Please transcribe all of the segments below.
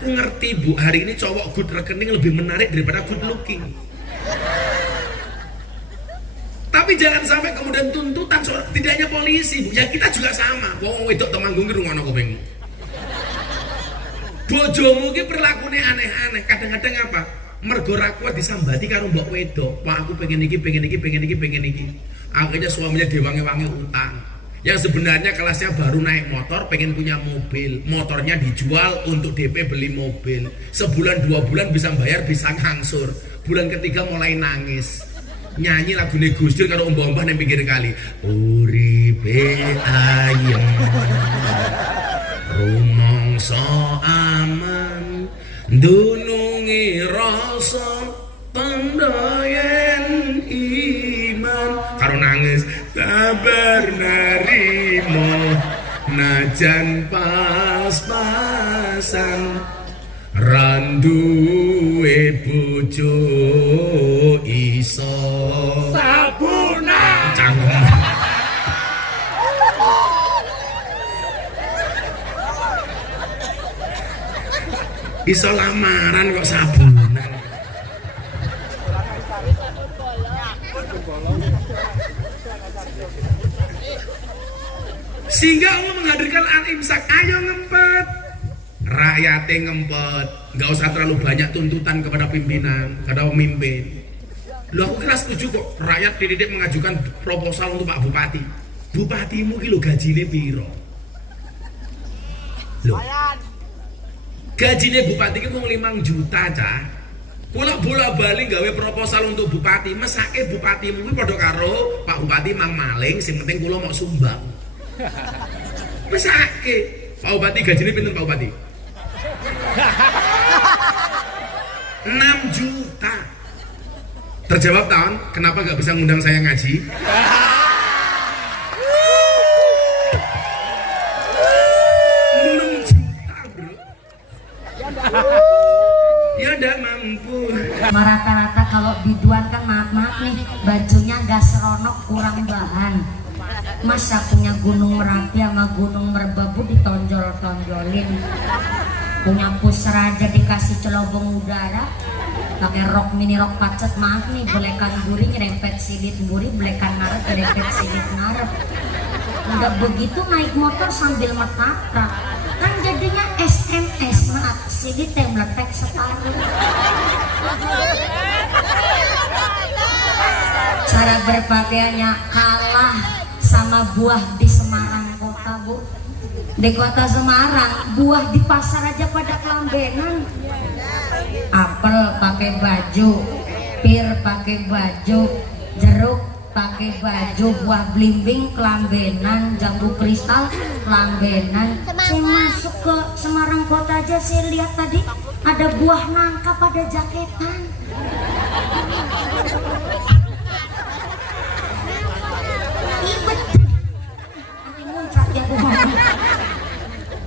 Aku ngerti Bu, hari ini cowok good rekening lebih menarik daripada good looking. Tapi jangan sampai kemudian tuntutan tidak hanya polisi Bu, ya kita juga sama. Wong wedok temanggung ki rungono kupingmu. Bojomu ki perlakune aneh-aneh, kadang-kadang apa? Mergo ra kuat disambati karo mbok wedok. Pak aku pengen iki, pengen iki, pengen iki, pengen iki. Akhirnya suaminya diwangi-wangi utang. Yang sebenarnya kelasnya baru naik motor, pengen punya mobil. Motornya dijual untuk DP beli mobil. Sebulan 2 bulan bisa bayar, bisa ngangsur. Bulan ketiga mulai nangis. Nyanyi lagu Gus Dur karo ombah-ombah nang pinggir kali. Uripe ayem. Rumangsa aman. Dunungi rasa pendayen iman. Karo nangis sabar narimo najan pas-pasan randuwe bojo iso sabunan cangkem. Iso lamaran kok sabunan. Sehingga Allah menghadirkan al-imsak, ayo ngempet. Rakyatnya ngempet, nggak usah terlalu banyak tuntutan kepada pimpinan, kepada pemimpin. Loh aku kira setuju kok rakyat dididik mengajukan proposal untuk Pak Bupati. Bupatimu ki lho gajine piro? Loh. Gajine bupati ki mung 5 juta, Cah. Kula bola-bali gawe proposal untuk bupati, mesake bupatimu ki padha karo Pak Bupati mang maling, sing penting kula mau sumbang. Mesake. Pak Bupati gajine pinten Pak Bupati? 6 juta. Terjawab tahun, kenapa nggak bisa ngundang saya ngaji? Ya udah mampu. Rata-rata kalau biduan kan maaf-maaf nih, bajunya gak seronok, kurang bahan. Masa punya Gunung Merapi sama Gunung Merbabu ditonjol-tonjolin. Punya pusra aja dikasih celobong udara. Pakai rok mini rok pacet, maaf nih, belekan buri nyerempet silit buri, belekan narep nyerempet silit narep. Udah begitu naik motor sambil metaprak, kan jadinya SMS, maaf silit yang meletek separuh. Cara berpakaiannya kalah sama buah di Semarang kota Bu. Di kota Semarang buah di pasar aja pada kelambenan. Apel pakai baju, pir pakai baju, jeruk pakai baju, buah blimbing kelambenan, jambu kristal kelambenan. Saya masuk ke Semarang kota aja, saya lihat tadi ada buah nangka pada jaketan.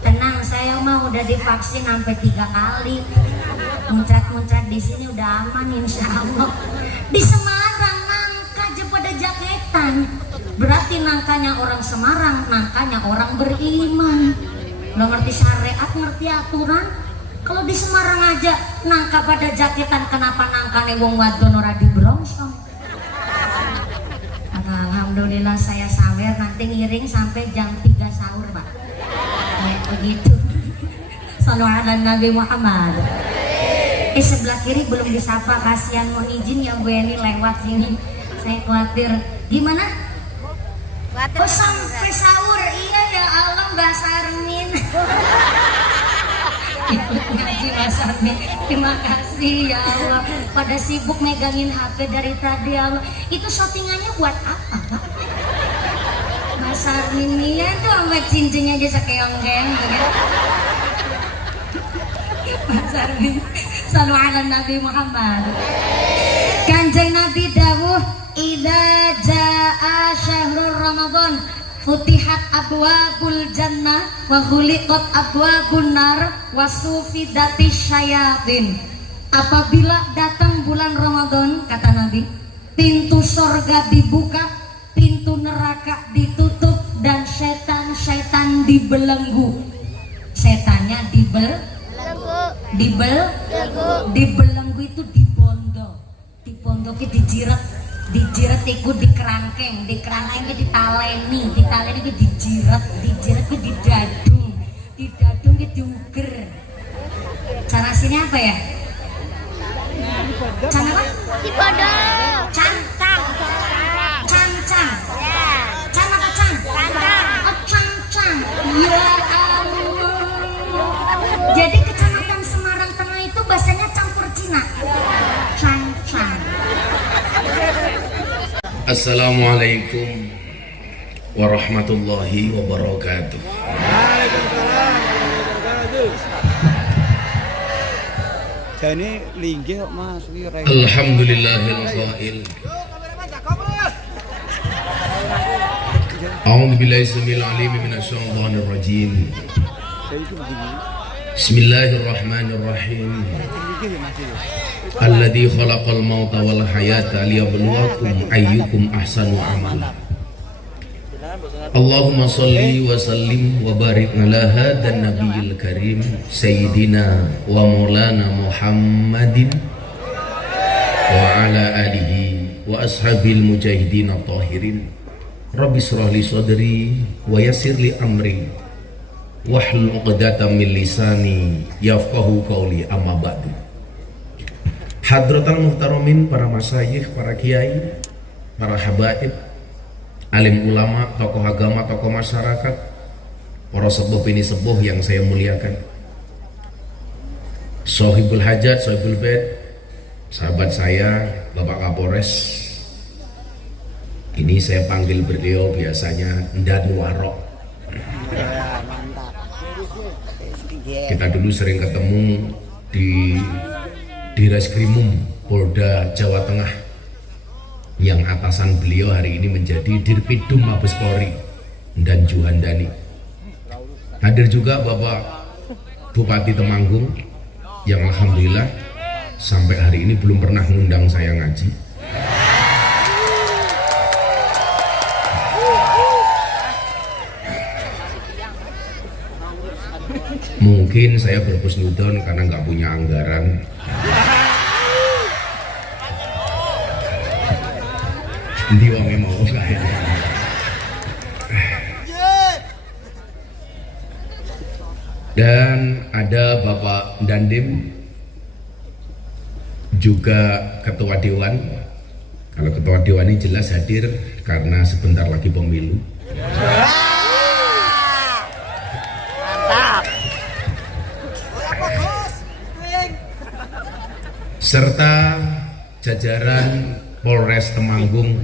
Tenang, saya mah udah divaksin sampai 3 kali. Muncrat-muncrat di sini udah aman insya Allah. Di Semarang nangka aja pada jaketan. Berarti nangkanya orang Semarang, nangkanya orang beriman. Lo ngerti syariat, ngerti aturan. Kalau di Semarang aja nangka pada jaketan, kenapa nangkane wong wadon ora dibrongsong? Alhamdulillah saya sawer, nanti ngiring sampai jam 3 sahur Pak. Kayak begitu. Sallallahu ala Nabi Muhammad. Sebelah kiri belum disapa, kasihan, mau izin ya Bu Eni lewat sini. Saya khawatir. Gimana? Oh sampai sahur, iya ya Allah Mbak Sarmin. Ikut ngaji Mbak Sarmin, terima kasih ya Allah. Pada sibuk megangin HP dari tadi ya Allah. Itu shottingannya buat apa Pak? Mbak Sarmin ya tuh sampai cincinnya aja sekeong-keong gitu. Mbak Sarmin, sallu ala Nabi Muhammad. Kanjeng Nabi dawuh, idza jaa syahrul Ramadan futihat abwabul jannah wa khuliqat abwabun nar wa sufidatis syayatin. Apabila datang bulan Ramadan, kata Nabi, pintu surga dibuka, pintu neraka ditutup, dan setan-setan dibelenggu. Setannya dibelenggu. dibelenggu itu dibondo ki dijiret iku dikerangkeng ki ditaleni ki dijiret ki didadung ki diuger. Cara sini apa ya? Can apa? Dibodo. Cancang. Ya. Can apa can? Cancang. Oh, cancang. Ya Allah. Jadi kecamatan Semarang Tengah itu bahasanya campur Cina. Cancang. Assalamualaikum warahmatullahi wabarakatuh. Jane linggih kok Mas wire. Alhamdulillahil qail. A'udzu billahi samil alim minasyaitonir rajim. Bismillahirrahmanirrahim. Alladzi khalaqal mauta wal hayata liyabluwakum ayyukum ahsanu amala. Allahumma salli wa sallim wa barik ala hadan nabiyil karim sayyidina wa maulana Muhammadin wa ala alihi wa ashabil mujahidin at-tahirin. Rabbi shrah li sadri wa yassir li amri wahlul 'uqdatam min lisani yafqahu qawli, amma ba'du. Hadratal muhtaramin, para masyayikh, para kiai, para habaib, alim ulama, tokoh agama, tokoh masyarakat, para sepuh bini sepuh yang saya muliakan, Sohibul Hajat, Sohibul Bed, sahabat saya Bapak Kapolres. Ini saya panggil beliau biasanya Dan Warok. Kita dulu sering ketemu di Reskrimum Polda Jawa Tengah, yang atasan beliau hari ini menjadi Dirpidum Mabes Polri, dan Juhandani. Hadir juga Bapak Bupati Temanggung, yang alhamdulillah sampai hari ini belum pernah mengundang saya ngaji. Mungkin saya berhusnudon karena nggak punya anggaran. Ndi wonge mau kae. Dan ada Bapak Dandim, juga Ketua Dewan. Kalau Ketua Dewan ini jelas hadir karena sebentar lagi pemilu. Serta jajaran Polres Temanggung,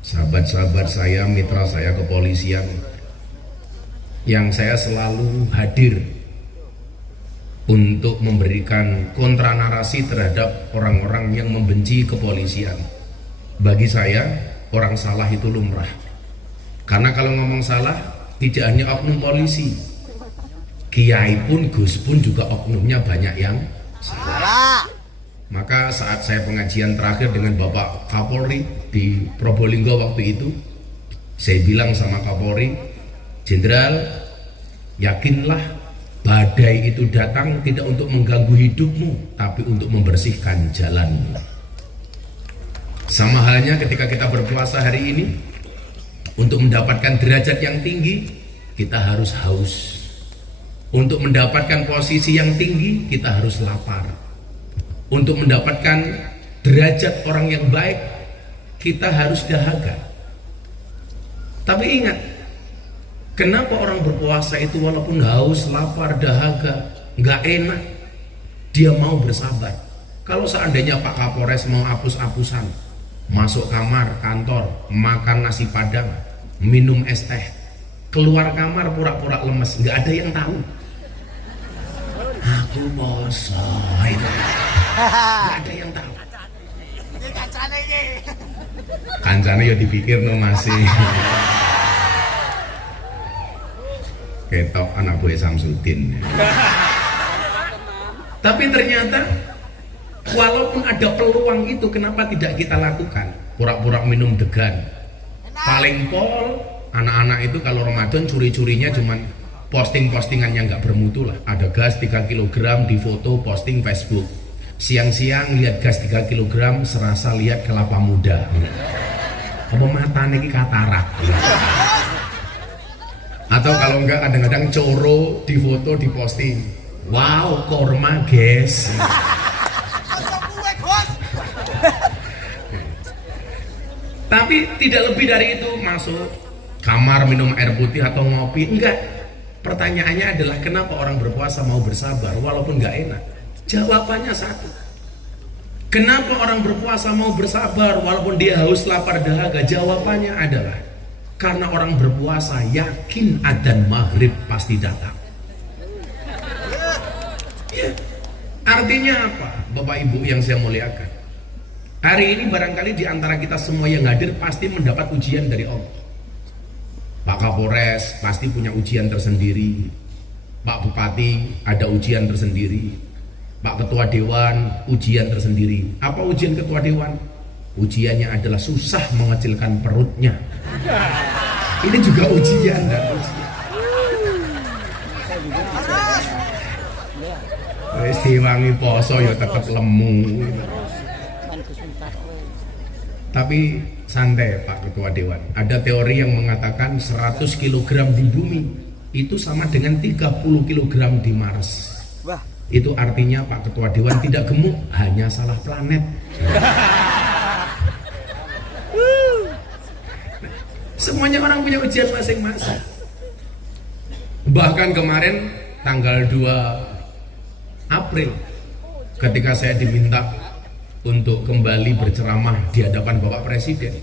sahabat-sahabat saya, mitra saya kepolisian, yang saya selalu hadir untuk memberikan kontra narasi terhadap orang-orang yang membenci kepolisian. Bagi saya, orang salah itu lumrah. Karena kalau ngomong salah, tidak hanya oknum polisi, kiai pun, gus pun juga oknumnya banyak yang salah. Maka saat saya pengajian terakhir dengan Bapak Kapolri di Probolinggo waktu itu, saya bilang sama Kapolri, Jenderal, yakinlah badai itu datang tidak untuk mengganggu hidupmu, tapi untuk membersihkan jalanmu. Sama halnya ketika kita berpuasa hari ini, untuk mendapatkan derajat yang tinggi, kita harus haus. Untuk mendapatkan posisi yang tinggi, kita harus lapar. Untuk mendapatkan derajat orang yang baik, kita harus dahaga. Tapi ingat, kenapa orang berpuasa itu walaupun haus, lapar, dahaga, nggak enak, dia mau bersabar. Kalau seandainya Pak Kapolres mau hapus-hapusan, masuk kamar kantor, makan nasi padang, minum es teh, keluar kamar pura-pura lemes, nggak ada yang tahu. Aku poso itu. Nggak ada yang tahu. Kancane ya dipikir no masih ketok anak gue Samsudin. Tapi ternyata walaupun ada peluang itu, kenapa tidak kita lakukan? Pura-pura minum degan. Paling pol anak-anak itu kalau Ramadan curi-curinya cuman posting-postingannya nggak bermutu lah. Ada gas 3 kg di foto posting Facebook, siang-siang lihat gas 3 kg serasa lihat kelapa muda. Apa matanya ini katarak. Atau kalau enggak kadang-kadang coro di foto di posting, wow korma guys. Tapi tidak lebih dari itu, masuk kamar minum air putih atau ngopi, enggak. Pertanyaannya adalah kenapa orang berpuasa mau bersabar walaupun enggak enak? Jawabannya satu. Kenapa orang berpuasa mau bersabar walaupun dia haus, lapar, dahaga? Jawabannya adalah karena orang berpuasa yakin adzan maghrib pasti datang. Ya. Artinya apa, Bapak Ibu yang saya muliakan? Hari ini barangkali di antara kita semua yang hadir pasti mendapat ujian dari Allah. Pak Kapolres pasti punya ujian tersendiri, Pak Bupati ada ujian tersendiri, Pak Ketua Dewan ujian tersendiri. Apa ujian Ketua Dewan? Ujiannya adalah susah mengecilkan perutnya. Ini juga ujian dan ujian. Wis diwangi poso ya tetep lemu. Tapi santai Pak Ketua Dewan. Ada teori yang mengatakan 100 kg di bumi itu sama dengan 30 kg di Mars. Wah. Itu artinya Pak Ketua Dewan tidak gemuk, hanya salah planet. Semuanya orang punya ujian masing-masing. Bahkan kemarin tanggal 2 April ketika saya diminta untuk kembali berceramah di hadapan Bapak Presiden,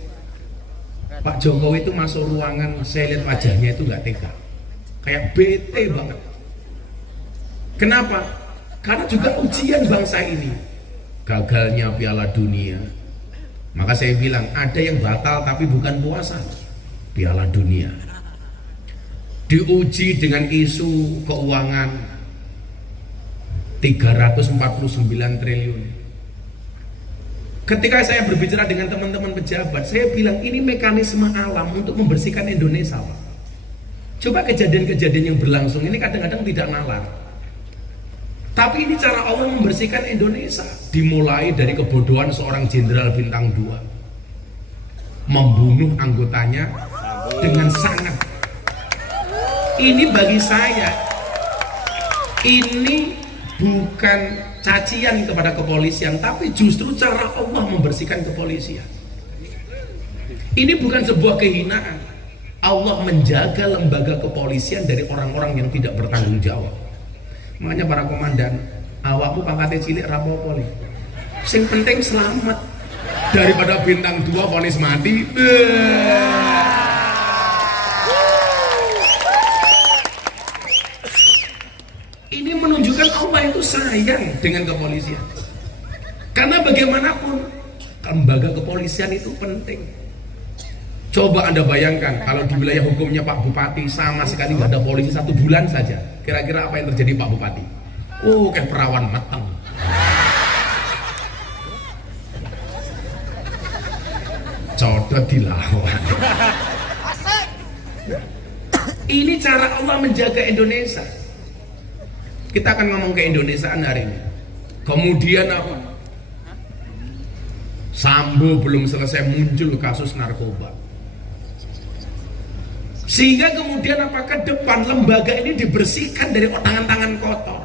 Pak Jokowi itu masuk ruangan, saya lihat wajahnya itu nggak tega, kayak bete banget. Kenapa? Karena juga ujian bangsa ini, gagalnya Piala Dunia. Maka saya bilang ada yang batal tapi bukan puasa, Piala Dunia. Diuji dengan isu keuangan 349 triliun. Ketika saya berbicara dengan teman-teman pejabat, saya bilang ini mekanisme alam untuk membersihkan Indonesia. Coba kejadian-kejadian yang berlangsung ini kadang-kadang tidak nalar. Tapi ini cara Allah membersihkan Indonesia. Dimulai dari kebodohan seorang jenderal bintang 2 membunuh anggotanya dengan sangat. Ini bagi saya, ini bukan cacian kepada kepolisian, tapi justru cara Allah membersihkan kepolisian. Ini bukan sebuah kehinaan. Allah menjaga lembaga kepolisian dari orang-orang yang tidak bertanggung jawab. Makanya para komandan, awakmu pangkatnya cilik rapopo nih. Sing penting selamat. Daripada bintang 2 vonis mati. Ini menunjukkan Allah itu sayang dengan kepolisian. Karena bagaimanapun lembaga kepolisian itu penting. Coba Anda bayangkan kalau di wilayah hukumnya Pak Bupati sama sekali nggak ada polisi 1 bulan saja. Kira-kira apa yang terjadi Pak Bupati? Oh, kayak perawan matang. Codot dilawan. Ini cara Allah menjaga Indonesia. Kita akan ngomong ke Indonesiaan hari ini. Kemudian apa? Sambo belum selesai muncul kasus narkoba. Sehingga kemudian apa, ke depan lembaga ini dibersihkan dari tangan-tangan kotor.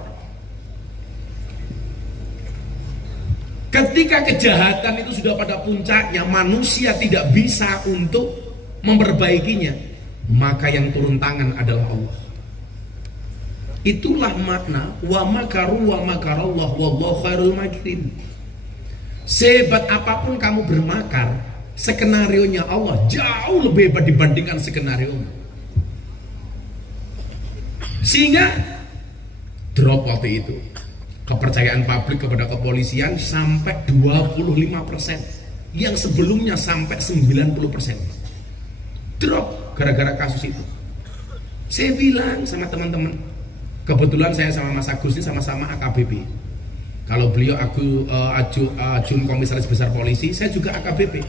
Ketika kejahatan itu sudah pada puncaknya, manusia tidak bisa untuk memperbaikinya, maka yang turun tangan adalah Allah. Itulah makna wa makaru wa makarallah wallahu khairul makirin. Sehebat apapun kamu bermakar, skenarionya Allah jauh lebih hebat dibandingkan skenario. Sehingga drop waktu itu kepercayaan publik kepada kepolisian sampai 25%, yang sebelumnya sampai 90%. Drop gara-gara kasus itu. Saya bilang sama teman-teman, kebetulan saya sama Mas Agus ini sama-sama AKBP. Kalau beliau ajun komisaris besar polisi, saya juga AKBP.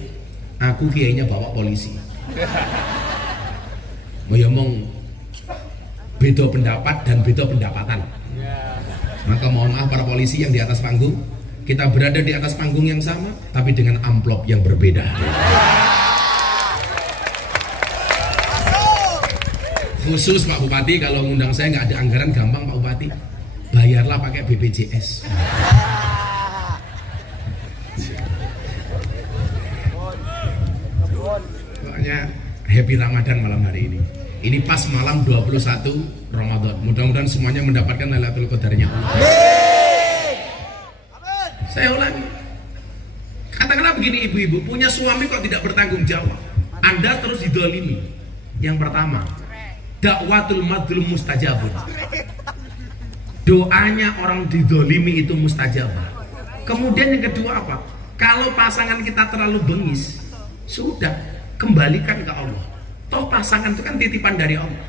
Aku kiainya bawa polisi. Ngomong beda pendapat dan beda pendapatan. Maka mohon maaf para polisi yang di atas panggung, kita berada di atas panggung yang sama tapi dengan amplop yang berbeda. Khusus Pak Bupati, kalau ngundang saya nggak ada anggaran, gampang Pak Bupati, bayarlah pakai BPJS. Pokoknya happy Ramadan malam hari ini. Ini pas malam 21 Ramadan. Mudah-mudahan semuanya mendapatkan Lailatul Qadarnya Allah. Saya ulangi. Katakanlah begini ibu-ibu, punya suami kok tidak bertanggung jawab. Anda terus didolimi. Yang pertama, dakwatul madlum mustajabun. Doanya orang didolimi itu mustajabah. Kemudian yang kedua apa? Kalau pasangan kita terlalu bengis, sudah kembalikan ke Allah. Toh pasangan itu kan titipan dari Allah.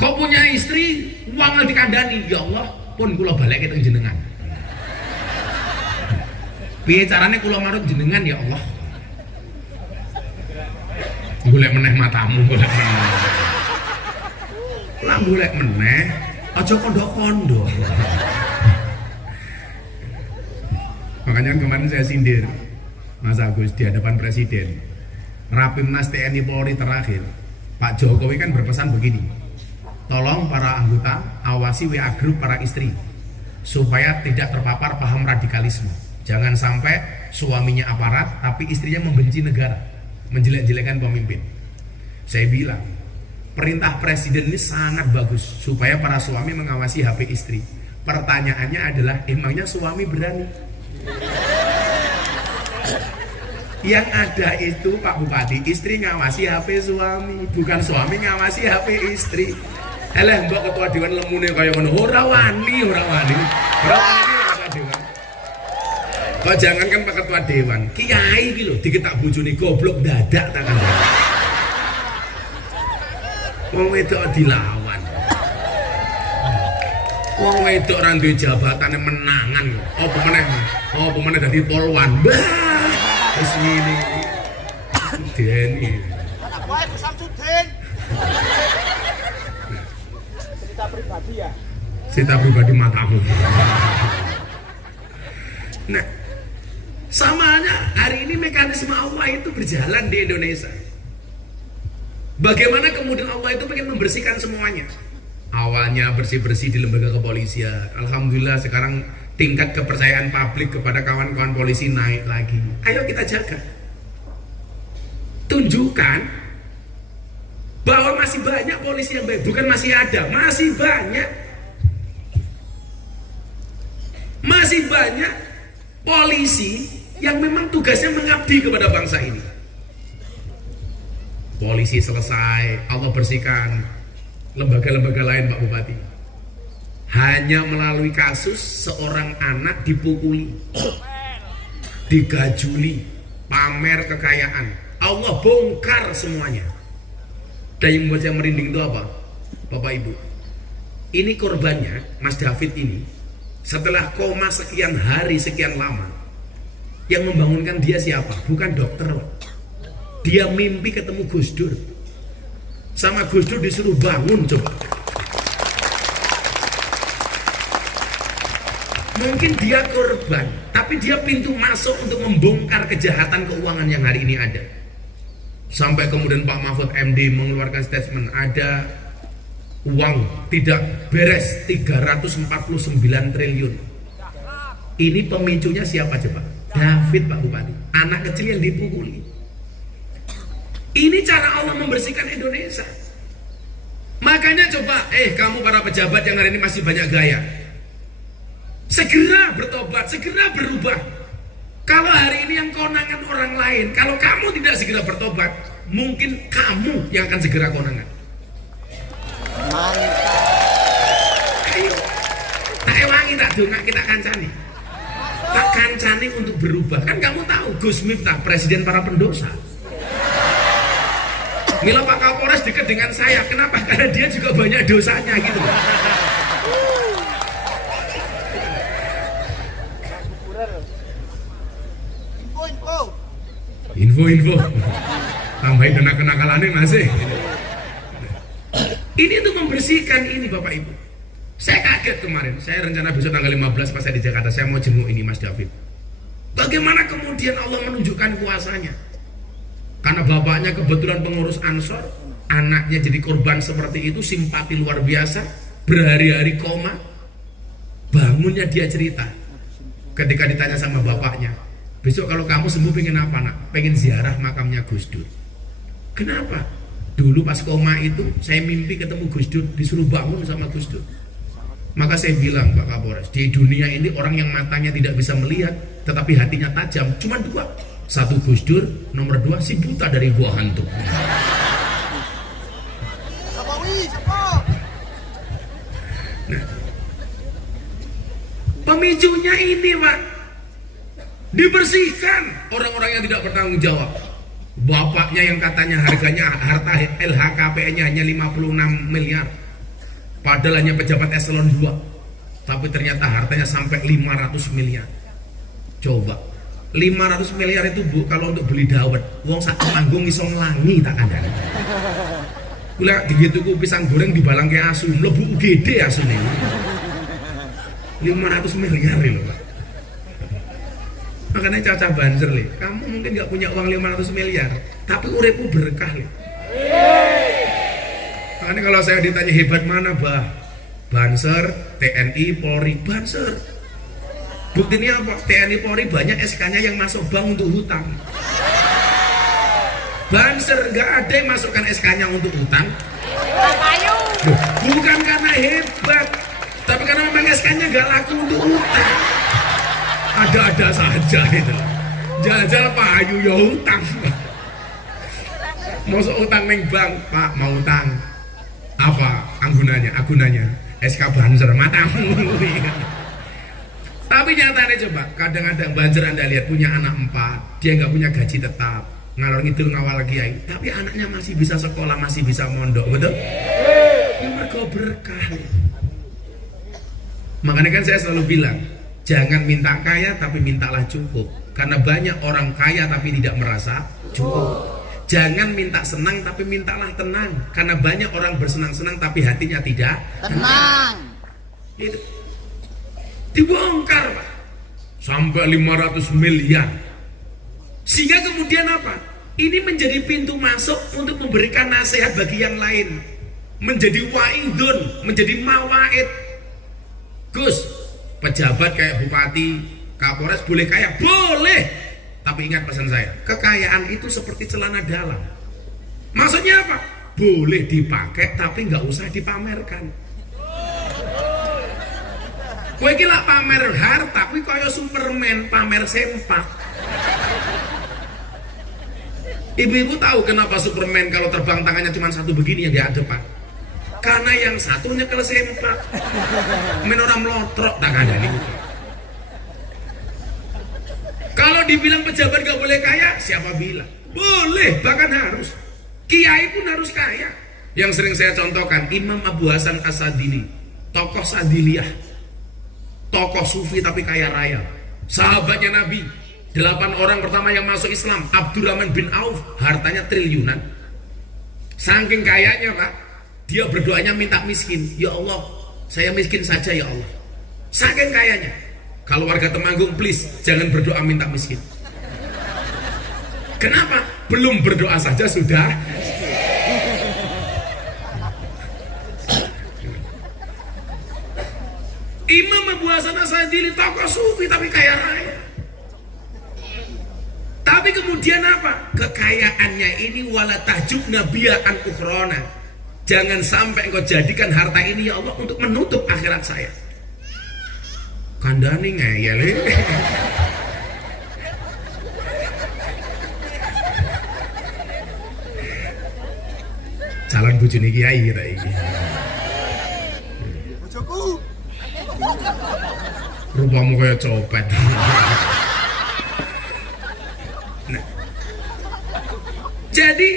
Kok punya istri, uang dikandani, ya Allah, pun kula balik ke jenengan. Piye carane kula marut jenengan ya Allah? Golek meneh matamu, golek meneh. Lah golek meneh, aja kondo-kondo. Makanya kemarin saya sindir Mas Agus di hadapan Presiden. Rapimnas TNI Polri terakhir, Pak Jokowi kan berpesan begini, tolong para anggota awasi WA grup para istri supaya tidak terpapar paham radikalisme. Jangan sampai suaminya aparat tapi istrinya membenci negara, menjelek-jelekan pemimpin. Saya bilang perintah presiden ini sangat bagus supaya para suami mengawasi HP istri. Pertanyaannya adalah, emangnya suami berani? Yang ada itu Pak Bupati, istri ngawasi HP suami, bukan suami ngawasi HP istri. Eleh mbak ketua dewan lemune kaya ngono, ora wani, ora wani. Ora wani ketua dewan. Kok jangan kan Pak Ketua Dewan, kiai iki lho diketak bojone goblok dadak tangan. Wong wedok dilawan. Wong wedok ora duwe jabatane menangan. Apa meneh dadi polwan. Wis ngene iki. Deni. Anak wae Samsudin. Cerita pribadi ya. Cerita pribadi matamu. Nah, samanya hari ini mekanisme Allah itu berjalan di Indonesia. Bagaimana kemudian Allah itu pengen membersihkan semuanya. Awalnya bersih-bersih di lembaga kepolisian. Alhamdulillah sekarang tingkat kepercayaan publik kepada kawan-kawan polisi naik lagi. Ayo kita jaga. Tunjukkan bahwa masih banyak polisi yang baik. Bukan masih ada, masih banyak. Masih banyak polisi yang memang tugasnya mengabdi kepada bangsa ini. Polisi selesai, Allah bersihkan lembaga-lembaga lain Pak Bupati. Hanya melalui kasus seorang anak dipukuli, digajuli, pamer kekayaan, Allah bongkar semuanya. Dan yang membuat saya merinding itu apa? Bapak Ibu, ini korbannya Mas David ini, setelah koma sekian hari, sekian lama, yang membangunkan dia siapa? Bukan dokter. Dia mimpi ketemu Gus Dur. Sama Gus Dur disuruh bangun coba. Mungkin dia korban, tapi dia pintu masuk untuk membongkar kejahatan keuangan yang hari ini ada. Sampai kemudian Pak Mahfud MD mengeluarkan statement, ada uang tidak beres 349 triliun. Ini pemicunya siapa coba? David Pak Bupati, anak kecil yang dipukuli. Ini cara Allah membersihkan Indonesia. Makanya coba, kamu para pejabat yang hari ini masih banyak gaya, segera bertobat, segera berubah. Kalau hari ini yang konangan orang lain, kalau kamu tidak segera bertobat, mungkin kamu yang akan segera konangan. Mantap. Ayo, tak ewangi tak dongak kita kancani. Tak kancani untuk berubah. Kan kamu tahu Gus Miftah presiden para pendosa. Mila Pak Kapolres dekat dengan saya. Kenapa? Karena dia juga banyak dosanya gitu. Info. Tambahin kenakalannya masih. Ini untuk membersihkan ini Bapak Ibu. Saya kaget kemarin, saya rencana besok tanggal 15 pas saya di Jakarta, saya mau jenguk ini Mas David. Bagaimana kemudian Allah menunjukkan kuasanya? Karena bapaknya kebetulan pengurus Ansor, anaknya jadi korban seperti itu, simpati luar biasa, berhari-hari koma. Bangunnya dia cerita, ketika ditanya sama bapaknya, besok kalau kamu sembuh pengen apa nak? Pengen ziarah makamnya Gus Dur. Kenapa? Dulu pas koma itu saya mimpi ketemu Gus Dur, disuruh bangun sama Gus Dur. Maka saya bilang Pak Kapolres, di dunia ini orang yang matanya tidak bisa melihat tetapi hatinya tajam cuma dua. Satu Gus Dur, nomor dua si buta dari gua hantu. Nah, pemicunya ini Pak, dibersihkan orang-orang yang tidak bertanggung jawab. Bapaknya yang katanya harganya harta LHKPN-nya hanya 56 miliar, padahal hanya pejabat eselon 2, tapi ternyata hartanya sampai 500 miliar. Coba 500 miliar itu Bu, kalau untuk beli dawet wong sak manggung iso nglangi tak kandhani. Kula digituku pisang goreng dibalang ke asu, mlebu UGD asune. 500 miliar lho Pak. Makanya Caca Banser le, kamu mungkin nggak punya uang 500 miliar, tapi uripmu berkah le. Makanya kalau saya ditanya hebat mana bah, Banser, TNI, Polri, Banser. Buktinya apa? TNI, Polri banyak SK-nya yang masuk bank untuk hutang. Banser nggak ada yang masukkan SK-nya untuk hutang. Loh, bukan karena hebat, tapi karena memang SK-nya nggak laku untuk hutang. Ada-ada saja itu. Jalan-jalan payu ya hutang. Masuk utang neng bank, Pak mau utang. Apa agunanya SK Banser matamu. Tapi nyatanya coba, kadang-kadang Banser Anda lihat punya anak 4, dia nggak punya gaji tetap, ngalor ngidul ngawal kiai, tapi anaknya masih bisa sekolah, masih bisa mondok, betul? Yang mergo berkah. Makanya kan saya selalu bilang, jangan minta kaya tapi mintalah cukup. Karena banyak orang kaya tapi tidak merasa cukup. Jangan minta senang tapi mintalah tenang. Karena banyak orang bersenang-senang tapi hatinya tidak tenang. Itu dibongkar Pak, sampai 500 miliar. Sehingga kemudian apa? Ini menjadi pintu masuk untuk memberikan nasihat bagi yang lain. Menjadi wa'idun, menjadi mawaid. Gus, pejabat kayak bupati, kapolres boleh kaya? Boleh. Tapi ingat pesan saya, kekayaan itu seperti celana dalam. Maksudnya apa? Boleh dipakai tapi nggak usah dipamerkan. Kowe iki lak pamer harta, kuwi kaya Superman pamer sempak. Ibu-ibu tahu kenapa Superman kalau terbang tangannya cuma satu begini yang di depan? Karena yang satu nyekel sempak. Men ora mlotrok tak kandhani. Kalau dibilang pejabat gak boleh kaya, siapa bilang? Boleh, bahkan harus. Kiai pun harus kaya. Yang sering saya contohkan, Imam Abu Hasan As-Sadili, tokoh Sadiliyah, tokoh sufi tapi kaya raya, sahabatnya Nabi. 8 orang pertama yang masuk Islam, Abdurrahman bin Auf, hartanya triliunan. Saking kayanya Pak, dia berdoanya minta miskin. Ya Allah, saya miskin saja ya Allah. Saking kayanya. Kalau warga Temanggung please jangan berdoa minta miskin. Kenapa? Belum berdoa saja sudah. Imam Abu Hasan As-Sadili tokoh sufi tapi kaya raya. Tapi kemudian apa? Kekayaannya ini wala tahjub nabiya'an ukhrona. Jangan sampai engkau jadikan harta ini ya Allah untuk menutup akhirat saya. Kandani ngeyel. Calon bojone kiai kita iki. Bojoku. Rupamu kaya copet. Nah. Jadi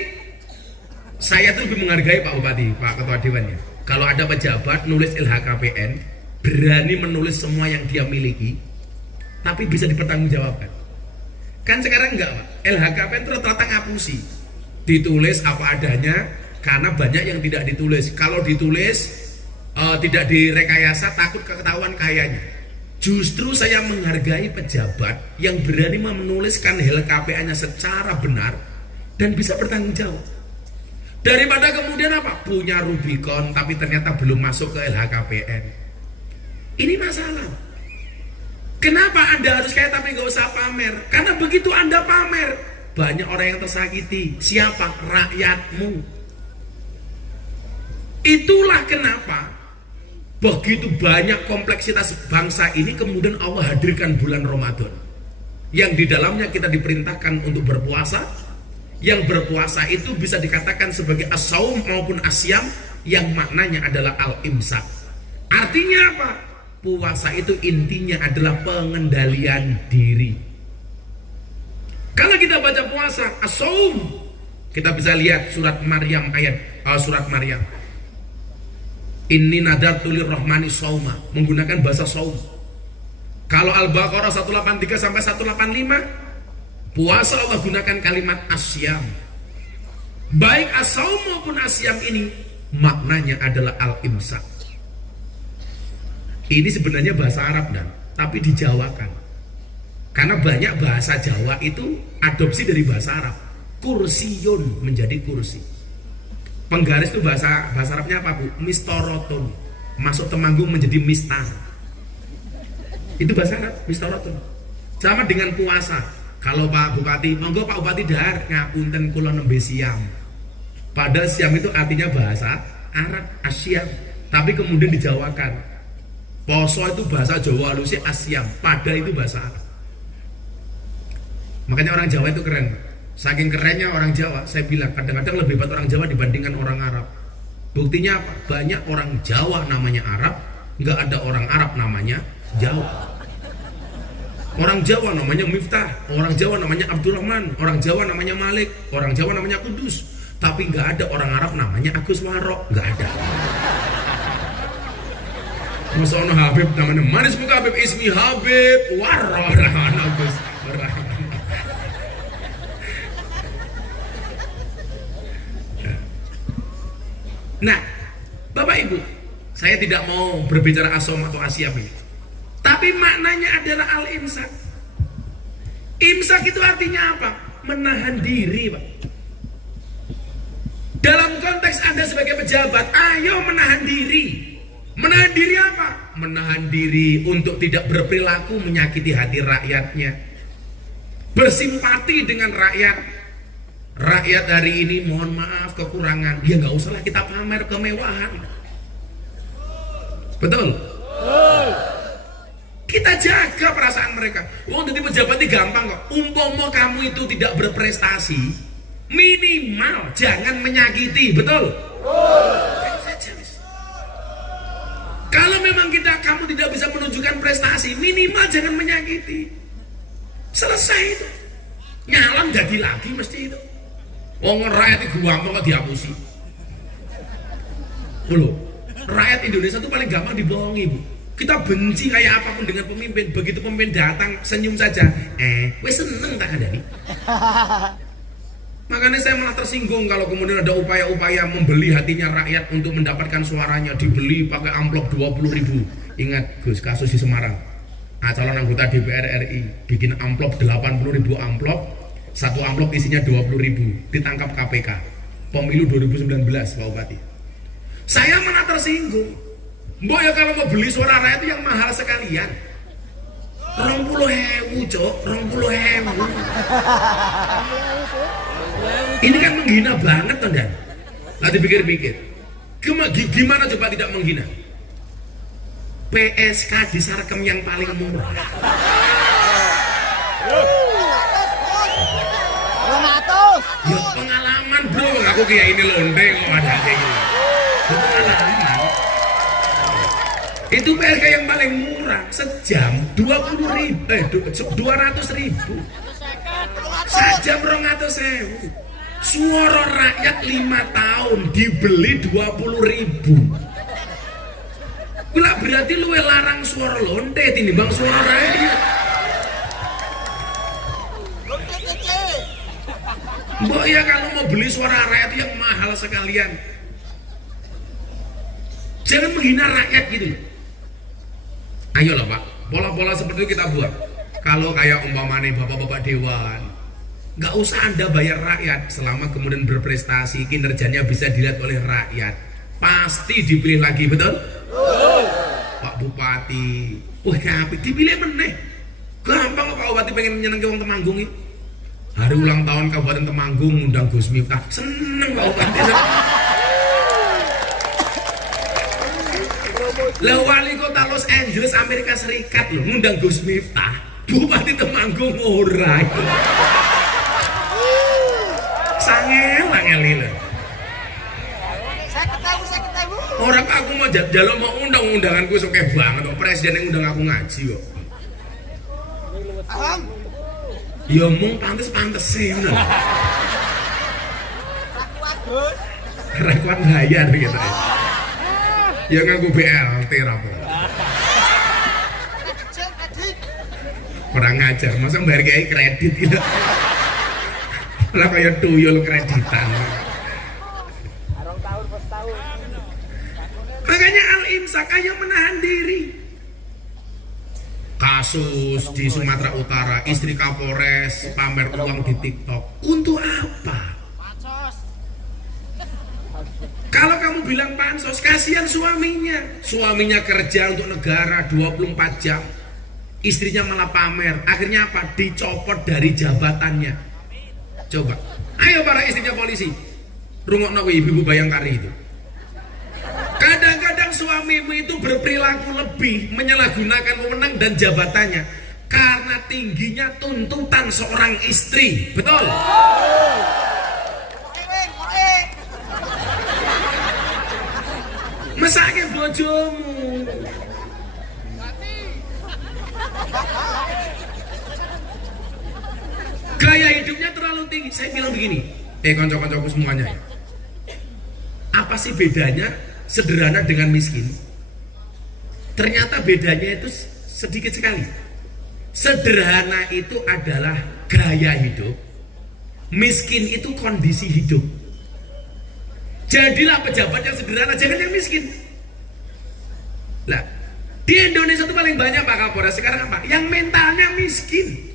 saya tuh lebih menghargai Pak Bupati, Pak Ketua Dewannya. Kalau ada pejabat nulis LHKPN, berani menulis semua yang dia miliki, tapi bisa dipertanggungjawabkan. Kan sekarang enggak Pak, LHKPN terus rata ngapusi, ditulis apa adanya, Karena banyak yang tidak ditulis. Kalau ditulis tidak direkayasa, takut ketahuan kayanya. Justru saya menghargai pejabat yang berani menuliskan LKPA-nya secara benar dan bisa bertanggung jawab. Daripada kemudian apa? Punya Rubicon tapi ternyata belum masuk ke LHKPN. Ini masalah. Kenapa Anda harus kayak tapi nggak usah pamer? Karena begitu Anda pamer, banyak orang yang tersakiti. Siapa? Rakyatmu. Itulah kenapa begitu banyak kompleksitas bangsa ini kemudian Allah hadirkan bulan Ramadan yang di dalamnya kita diperintahkan untuk berpuasa. Yang berpuasa itu bisa dikatakan sebagai as-saum maupun asyam yang maknanya adalah al-imsak. Artinya apa? Puasa itu intinya adalah pengendalian diri. Kalau kita baca puasa as-saum, kita bisa lihat surat Maryam surat Maryam. Inni nadartu lirrahmani shauma, menggunakan bahasa saum. Kalau Al-Baqarah 183 sampai 185, puasa Allah gunakan kalimat asyam. Baik as-saum maupun asyam ini maknanya adalah al-imsak. Ini sebenarnya bahasa Arab dan tapi dijawakan. Karena banyak bahasa Jawa itu adopsi dari bahasa Arab. Kursiyun menjadi kursi. Penggaris itu bahasa Arabnya apa, Bu? Mistorotun. Masuk temanggung menjadi mistar. Itu bahasa Arab, mistorotun. Sama dengan puasa. Kalau Pak Bupati, monggo Pak Bupati dahar ngapunten kula nembe siam. Padahal siam itu artinya bahasa Arab, asyam. Tapi kemudian dijawakan. Poso itu bahasa Jawa halusnya asyam. Padahal itu bahasa Arab. Makanya orang Jawa itu keren. Saking kerennya orang Jawa, saya bilang kadang-kadang lebih hebat orang Jawa dibandingkan orang Arab. Buktinya apa? Banyak orang Jawa namanya Arab, nggak ada orang Arab namanya Jawa. Orang Jawa namanya Miftah, orang Jawa namanya Abdurrahman, orang Jawa namanya Malik, orang Jawa namanya Kudus. Tapi nggak ada orang Arab namanya Agus Warok, nggak ada. Masa ono Habib namanya manis muka Habib, ismi Habib Warok, Agus Warok. Nah, Bapak Ibu, saya tidak mau berbicara asom atau asyam ini. Tapi maknanya adalah al-imsak. Imsak itu artinya apa? Menahan diri, Pak. Dalam konteks Anda sebagai pejabat, ayo menahan diri. Menahan diri apa? Menahan diri untuk tidak berperilaku menyakiti hati rakyatnya. Bersimpati dengan rakyat. Rakyat hari ini mohon maaf kekurangan, ya nggak usahlah kita pamer kemewahan. Betul? Kita jaga perasaan mereka. Wong jadi pejabat ini gampang kok. Umpama kamu itu tidak berprestasi, minimal jangan menyakiti. Betul? Kalau memang kamu tidak bisa menunjukkan prestasi, minimal jangan menyakiti. Selesai itu. Nyalam jadi lagi mesti itu. Wong rakyat itu gampang kok dihapusi. Loh, rakyat Indonesia itu paling gampang dibohongi, Bu. Kita benci kayak apapun dengan pemimpin, begitu pemimpin datang senyum saja, wes seneng tak ada nih. Makanya saya malah tersinggung kalau kemudian ada upaya-upaya membeli hatinya rakyat untuk mendapatkan suaranya, dibeli pakai amplop 20.000. Ingat Gus, kasus di Semarang. Calon anggota DPR RI bikin amplop 80.000 amplop. Satu amplop isinya 20.000, ditangkap KPK. Pemilu 2019, Pak Bupati. Saya mana tersinggung. Mbok ya kalau mau beli suara rakyat itu yang mahal sekalian. 20.000, Cok, 20.000. Ini kan menghina banget, Tondan. Nanti pikir-pikir. Gimana coba tidak menghina? PSK di Sarkem yang paling murah. Ya pengalaman bro, aku kayak ini londe kok ada kayak gini. Pengalaman. Itu PSK yang paling murah sejam 200.000. Sejam 200.000. Suara rakyat 5 tahun dibeli 20.000. Gula berarti lu larang suara londe tinimbang suara rakyat. Mbok ya kalau mau beli suara rakyat yang mahal sekalian. Jangan menghina rakyat gitu. Ayolah Pak, pola-pola seperti itu kita buat. Kalau kayak umpamane bapak-bapak dewan, nggak usah Anda bayar rakyat selama kemudian berprestasi, kinerjanya bisa dilihat oleh rakyat. Pasti dipilih lagi, betul? Pak Bupati, wah kapit dipilih meneh. Gampang kok Pak Bupati pengen nyenengke wong Temanggung iki. Hari ulang tahun Kabupaten Temanggung ngundang Gus Miftah. Seneng Pak Bupati. Lah wali kota Los Angeles Amerika Serikat loh ngundang Gus Miftah. Bupati Temanggung ora. Sangel lho. Saya ketemu. Orang aku mau jaluk mau undang-undanganku oke banget kok presiden yang undang aku ngaji kok. Aham. Ya mung pantes sih ngono. Gus. Rekuat bayar gitu. Ya ngaku BLT rapo. Kredit. Orang ngajar, masa bayar kayak kredit gitu. Lah kayak tuyul kreditan. Arong tahun pas tahun. Makanya Al-Imsak ayo menahan diri. Kasus di Sumatera Utara, istri Kapolres pamer uang di TikTok. Untuk apa? Pansos. Kalau kamu bilang pansos, kasihan suaminya. Suaminya kerja untuk negara 24 jam. Istrinya malah pamer. Akhirnya apa? Dicopot dari jabatannya. Coba. Ayo para istrinya polisi. Rungokno ibu-ibu Bayangkari itu. Kadang-kadang suamimu itu berperilaku lebih menyalahgunakan wewenang dan jabatannya karena tingginya tuntutan seorang istri. Betul? Mesake bojomu. Gaya hidupnya terlalu tinggi. Saya bilang begini, konco-koncoku semuanya ya. Apa sih bedanya sederhana dengan miskin? Ternyata bedanya itu sedikit sekali. Sederhana itu adalah gaya hidup, miskin itu kondisi hidup. Jadilah pejabat yang sederhana, jangan yang miskin. Lah, di Indonesia itu paling banyak Pak Kapolres sekarang apa? Yang mentalnya miskin.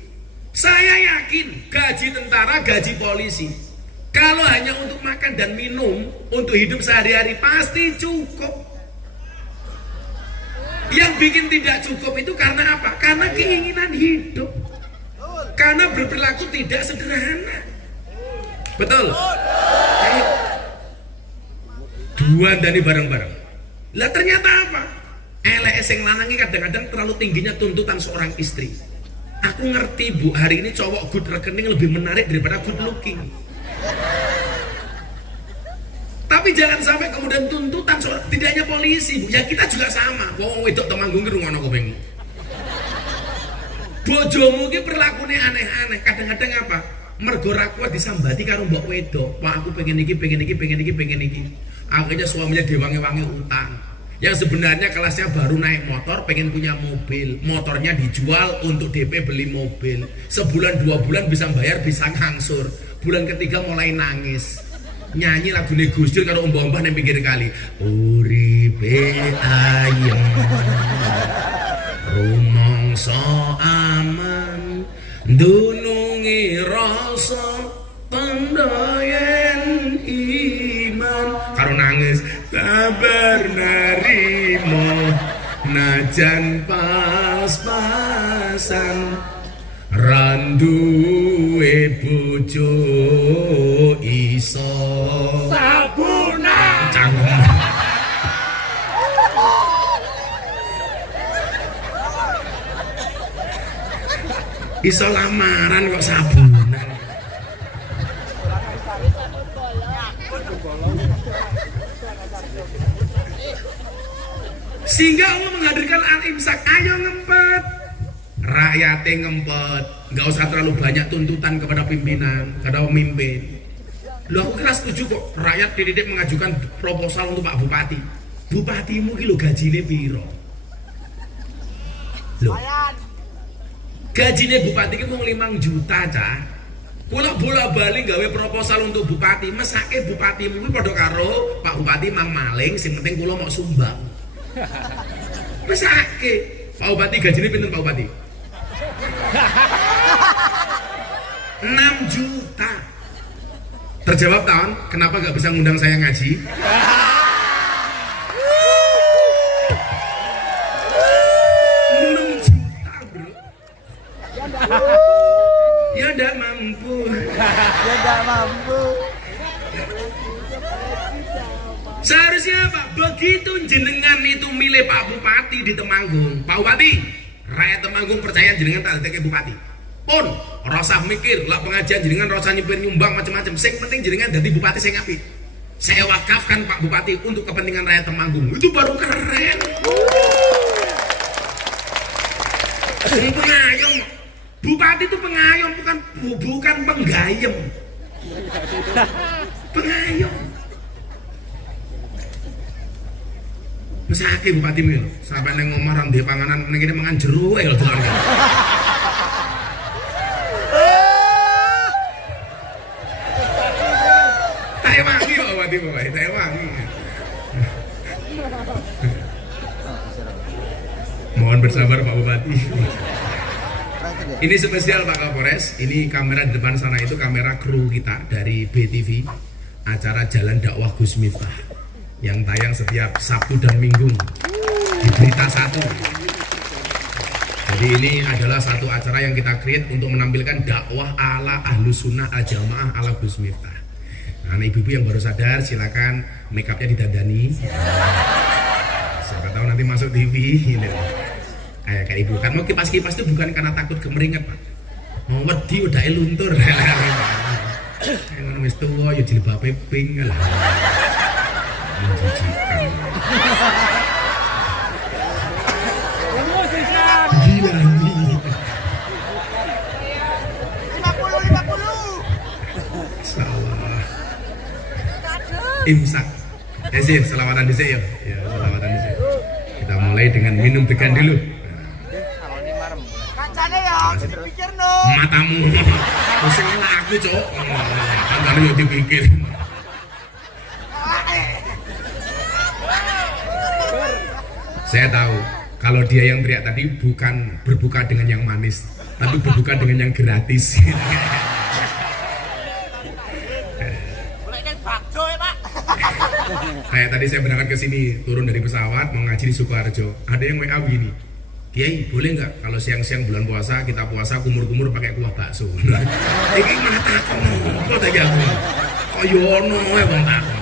Saya yakin gaji tentara, gaji polisi, kalau hanya untuk makan dan minum, untuk hidup sehari-hari pasti cukup. Yang bikin tidak cukup itu karena apa? Karena keinginan hidup, karena berperilaku tidak sederhana. Betul? Ayo. Dua dari bareng-bareng. Lah ternyata apa? LS yang lanangi kadang-kadang terlalu tingginya tuntutan seorang istri. Aku ngerti Bu, hari ini cowok good rekening lebih menarik daripada good looking. Tapi jangan sampai kemudian tuntutan seorang, tidak hanya polisi Bu, ya kita juga sama. Wong wedok Temanggung ki rungono kuping. Bojomu ki perlakune aneh-aneh, kadang-kadang apa? Mergo ra kuat disambati karo mbok wedok. Wah aku pengen iki. Akhirnya suaminya diwangi-wangi utang. Yang sebenarnya kelasnya baru naik motor, pengen punya mobil, motornya dijual untuk DP beli mobil. Sebulan 2 bulan bisa bayar, bisa ngangsur. Bulan ketiga mulai nangis, nyanyi lagu Gus Dur karo mbah-mbah nang pinggir kali. Uripe ayem, rumangsa aman, dunungi rasa pendayen iman. Karo nangis sabar narimo najan pas-pasan randuwe bojo iso sabunan cangkem. Iso lamaran kok sabunan. Sehingga Allah menghadirkan Al-Imsak, ayo ngempet. Rakyatnya ngempet, nggak usah terlalu banyak tuntutan kepada pimpinan, kepada pemimpin. Loh aku kira setuju kok rakyat dididik mengajukan proposal untuk Pak Bupati. Bupatimu ki lho gajine piro? Loh. Gajine bupati ki mung 5 juta, Cah. Kula bola-bali gawe proposal untuk bupati, mesake bupati kuwi padha karo Pak Bupati mang maling, sing penting kula mau sumbang. Mesake. Pak Bupati gajine pinten Pak Bupati? 6 juta. Terjawab tahun, kenapa nggak bisa ngundang saya ngaji? Ya enggak mampu. Ya enggak mampu. Seharusnya Pak, begitu jenengan itu milih Pak Bupati di Temanggung, Pak Bupati, rakyat Temanggung percaya jenengan tak dadi bupati. Pun rasa mikir, lah pengajian jenengan rasa nyipir nyumbang macam-macam. Sing penting jenengan dadi bupati sing apik. Saya wakafkan Pak Bupati untuk kepentingan rakyat Temanggung. Itu baru keren. Ini pengayom. Bupati itu pengayom, bukan penggayem. Pengayom. Mesake bupati mil, sampai neng omah ram di panganan neng ini mangan jeruk ya teman. Tae wangi Pak Bupati Bapak, tae wangi. Mohon bersabar Pak Bupati. Ini spesial Pak Kapolres, ini kamera di depan sana itu kamera kru kita dari BTV, acara Jalan Dakwah Gus Miftah yang tayang setiap Sabtu dan Minggu di Berita 1. Jadi ini adalah satu acara yang kita create untuk menampilkan dakwah ala Ahlus Sunnah Al Jamaah ala Gus Miftah. Nah, ibu-ibu yang baru sadar silakan make upnya didandani. Siapa tahu nanti masuk TV ini. Kayak ibu kan mau kipas-kipas itu bukan karena takut kemeringat Pak. Mau wedi udah luntur. Ngono wis tuwa ya jilbabe pink lah. Menjijikan. Gila nih. 50. Salah. Imsak. Sih, selawatan dhisik ya. Ya, selawatan dhisik. Kita mulai dengan minum degan dulu. Kancane ya, dipikir no. Matamu. Sing aku, Cok. Kancane yo dipikir. Saya tahu kalau dia yang teriak tadi bukan berbuka dengan yang manis, tapi berbuka dengan yang gratis. Kayak tadi saya berangkat ke sini, turun dari pesawat mau ngaji di Sukoharjo. Ada yang WA begini, Kiai boleh nggak kalau siang-siang bulan puasa kita puasa kumur-kumur pakai kuah bakso? Ini mana takon? Kok tak aku? Kok yono ya bang takon?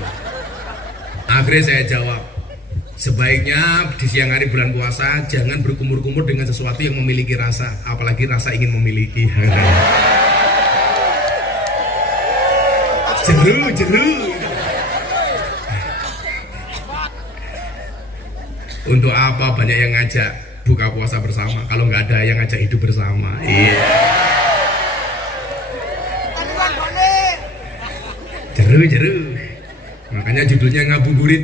Akhirnya saya jawab, sebaiknya di siang hari bulan puasa jangan berkumur-kumur dengan sesuatu yang memiliki rasa, apalagi rasa ingin memiliki. Jeru. Untuk apa banyak yang ngajak buka puasa bersama kalau nggak ada yang ngajak hidup bersama? Iya. Jeru. Makanya judulnya ngabuburit,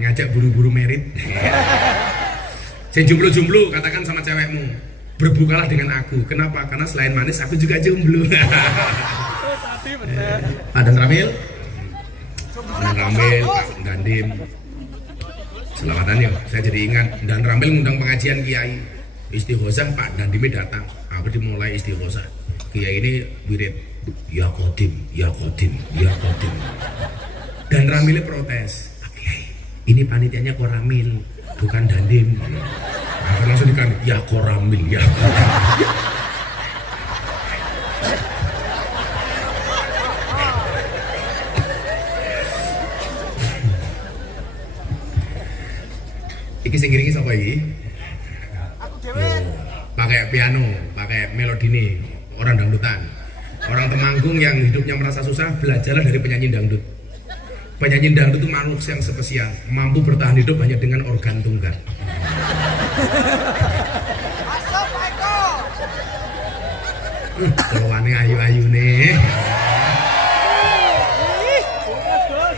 ngajak buru-buru merit. Saya jomblo-jomblo, katakan sama cewekmu, berbukalah dengan aku. Kenapa? Karena selain manis aku juga jomblo. Ada Ramil, Pak Dandim. Selamatan ya, saya jadi ingat dan Ramil ngundang pengajian Kiai istighosah, Pak Dandim datang. Apa dimulai istighosah? Kiai ini wirid, ya Kodim. Dan Ramil protes, Pak Kiai, ini panitianya Koramil, bukan Dandim. Nah, langsung dikan, ya Koramil, ya Koramil. Iki sing ngiringi sapa iki? Aku dhewe. Pakai piano, pakai melodine, orang dangdutan. Orang Temanggung yang hidupnya merasa susah, belajarlah dari penyanyi dangdut. Penyanyi dangdut itu makhluk yang spesial, mampu bertahan hidup hanya dengan organ tunggal. Masuk Pak Eko. Keluarnya ayu-ayu nih.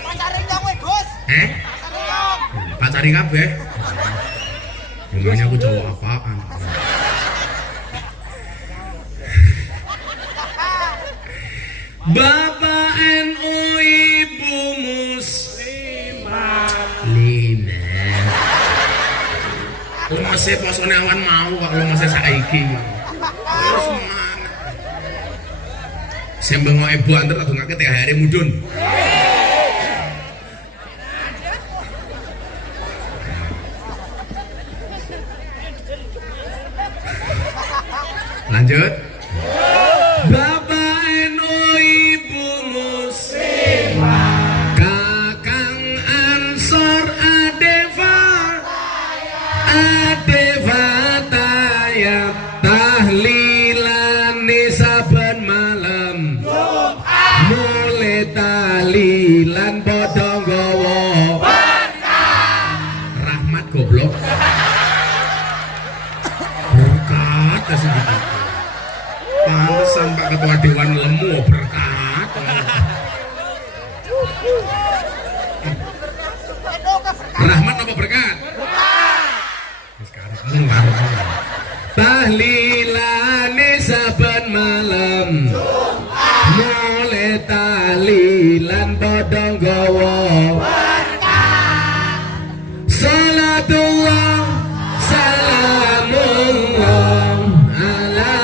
Pacaring dong we, Gus. Pacaring dong. Pacari kabeh. Emangnya aku cowok apaan? Bapak NU Ibu Muslimat Lina. Lu masih posone awan mau kok lu masih saiki. Terus semangat. Sembeng ibu antar adungake teh hari mudun. Lanjut. Bapak NU Ibu Muslimat Kakang Ansor Adeva tayap tahlilan saben malam mulai tahlilan padha nggawa rahmat goblok berkat segitu. Pantesan Pak Ketua Dewan lemu berkat. Rahmat apa berkat? Sekarang tahlilane saben malam mulai tahlilan padha nggawa salatullah salamullah ala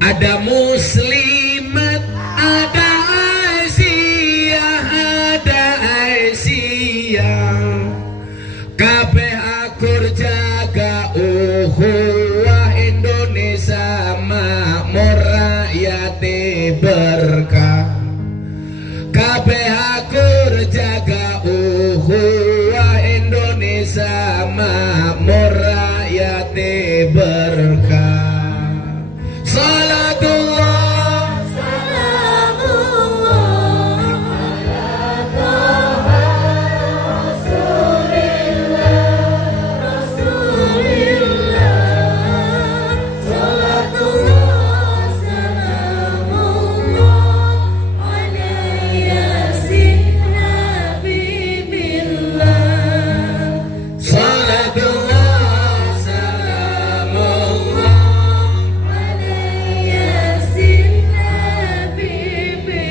ada muslimat, ada Aisyah, kabeh akur jaga ukhuwah Indonesia makmur rakyate berkah. Kabeh akur jaga ukhuwah Indonesia makmur rakyate berkah.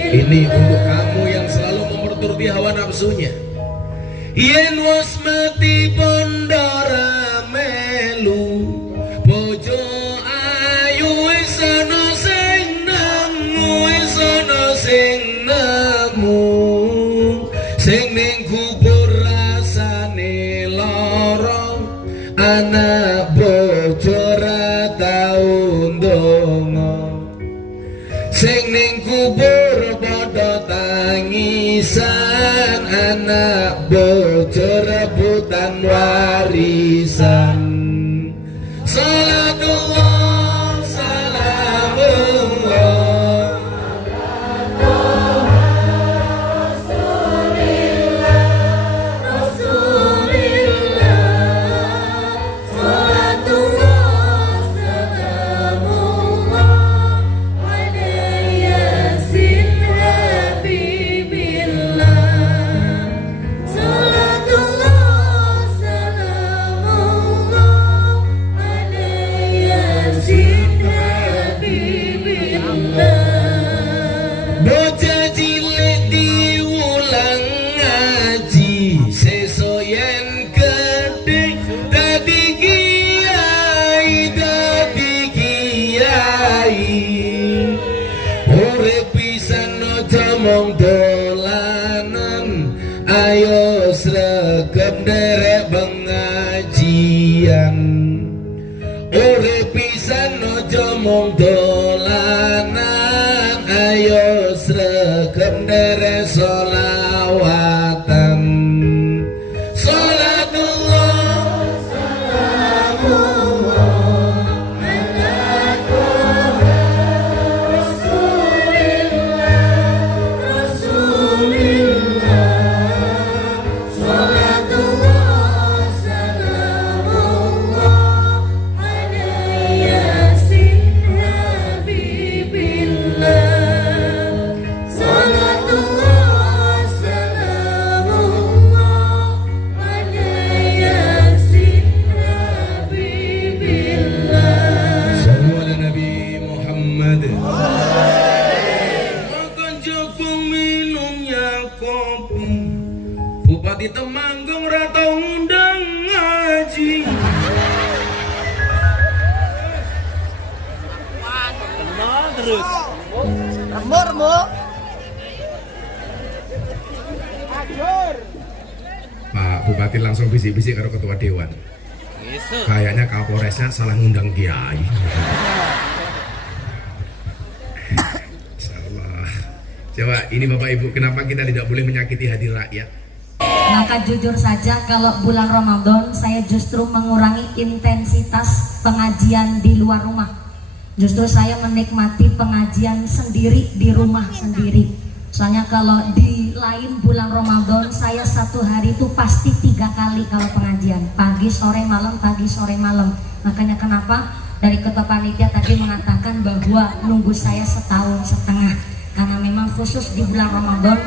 Ini untuk kamu yang selalu menuruti hawa nafsunya. Yen wis mati pondora melu, bojo ayu wis ana sing nemu, wis ana sing nemu, sing ning kubur rasane lara, anak bojo ra tau ndonga, sing ning kubur tangisan, anak bojo rebutan warisan. Salatullah salamullah mong dolanan, ayo sregep derek pengajian. Urip pisan aja mong dolanan, ayo sregep derek sholawatan. Salatullah salamullah ala terus. Remur. Pak Bupati langsung bisik-bisik karo ketua dewan. Kayaknya Kapolresnya salah ngundang kiai. Salah. Coba ini Bapak Ibu, kenapa kita tidak boleh menyakiti hati rakyat? Maka jujur saja kalau bulan Ramadan saya justru mengurangi intensitas pengajian di luar rumah. Justru saya menikmati pengajian sendiri di rumah sendiri. Soalnya kalau di lain bulan Ramadan saya satu hari itu pasti 3 kali kalau pengajian, pagi sore malam, pagi sore malam. Makanya kenapa dari ketua panitia tadi mengatakan bahwa nunggu saya 1,5 tahun, karena memang khusus di bulan Ramadan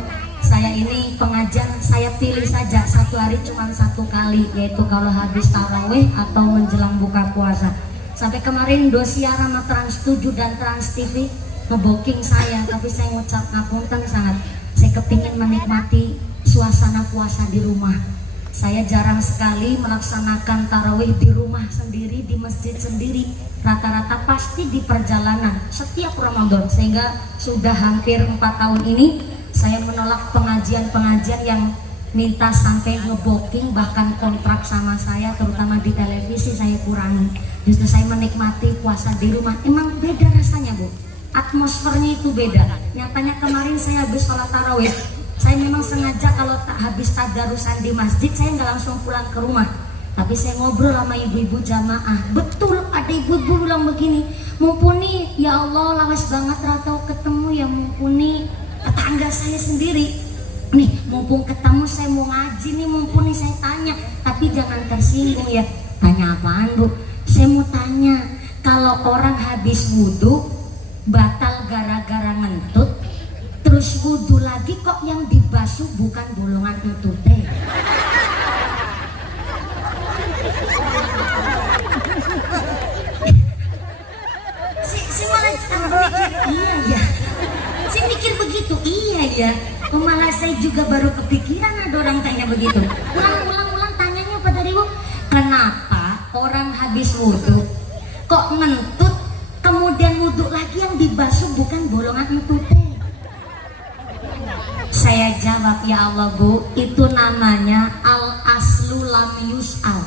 saya ini pengajian saya pilih saja satu hari cuma 1 kali, yaitu kalau habis tarawih atau menjelang buka puasa. Sampai kemarin Indosiar sama Trans 7 dan Trans TV nge-booking saya, tapi saya ngucap ngapunten sangat. Saya kepingin menikmati suasana puasa di rumah. Saya jarang sekali melaksanakan tarawih di rumah sendiri, di masjid sendiri. Rata-rata pasti di perjalanan setiap Ramadan, sehingga sudah hampir 4 tahun ini saya menolak pengajian-pengajian yang minta sampai nge-booking, bahkan kontrak sama saya, terutama di televisi saya kurangi. Justru saya menikmati puasa di rumah. Emang beda rasanya, Bu. Atmosfernya itu beda. Nyatanya kemarin saya habis sholat tarawih, saya memang sengaja kalau tak habis tadarusan di masjid saya nggak langsung pulang ke rumah, tapi saya ngobrol sama ibu-ibu jamaah. Betul ada ibu-ibu bilang begini, mumpuni ya Allah lawas banget ratau ketemu ya, mumpuni tetangga saya sendiri nih, mumpung ketemu saya mau ngaji nih, mumpuni saya tanya, tapi jangan tersinggung ya. Tanya apaan, Bu? Saya mau tanya, kalau orang habis wudhu batal gara-gara ngentut, terus wudhu lagi kok yang dibasuh bukan bolongan entute? Si malah mikir, iya ya, si mikir begitu, iya ya. Malah saya juga baru kepikiran ada orang tanya begitu. Ulang tanyanya pada Ibu, kenapa orang habis wudhu kok ngentut, kemudian wudhu lagi yang dibasuh bukan bolongan entute? Saya jawab, ya Allah Bu, itu namanya al-aslu lam yus'al.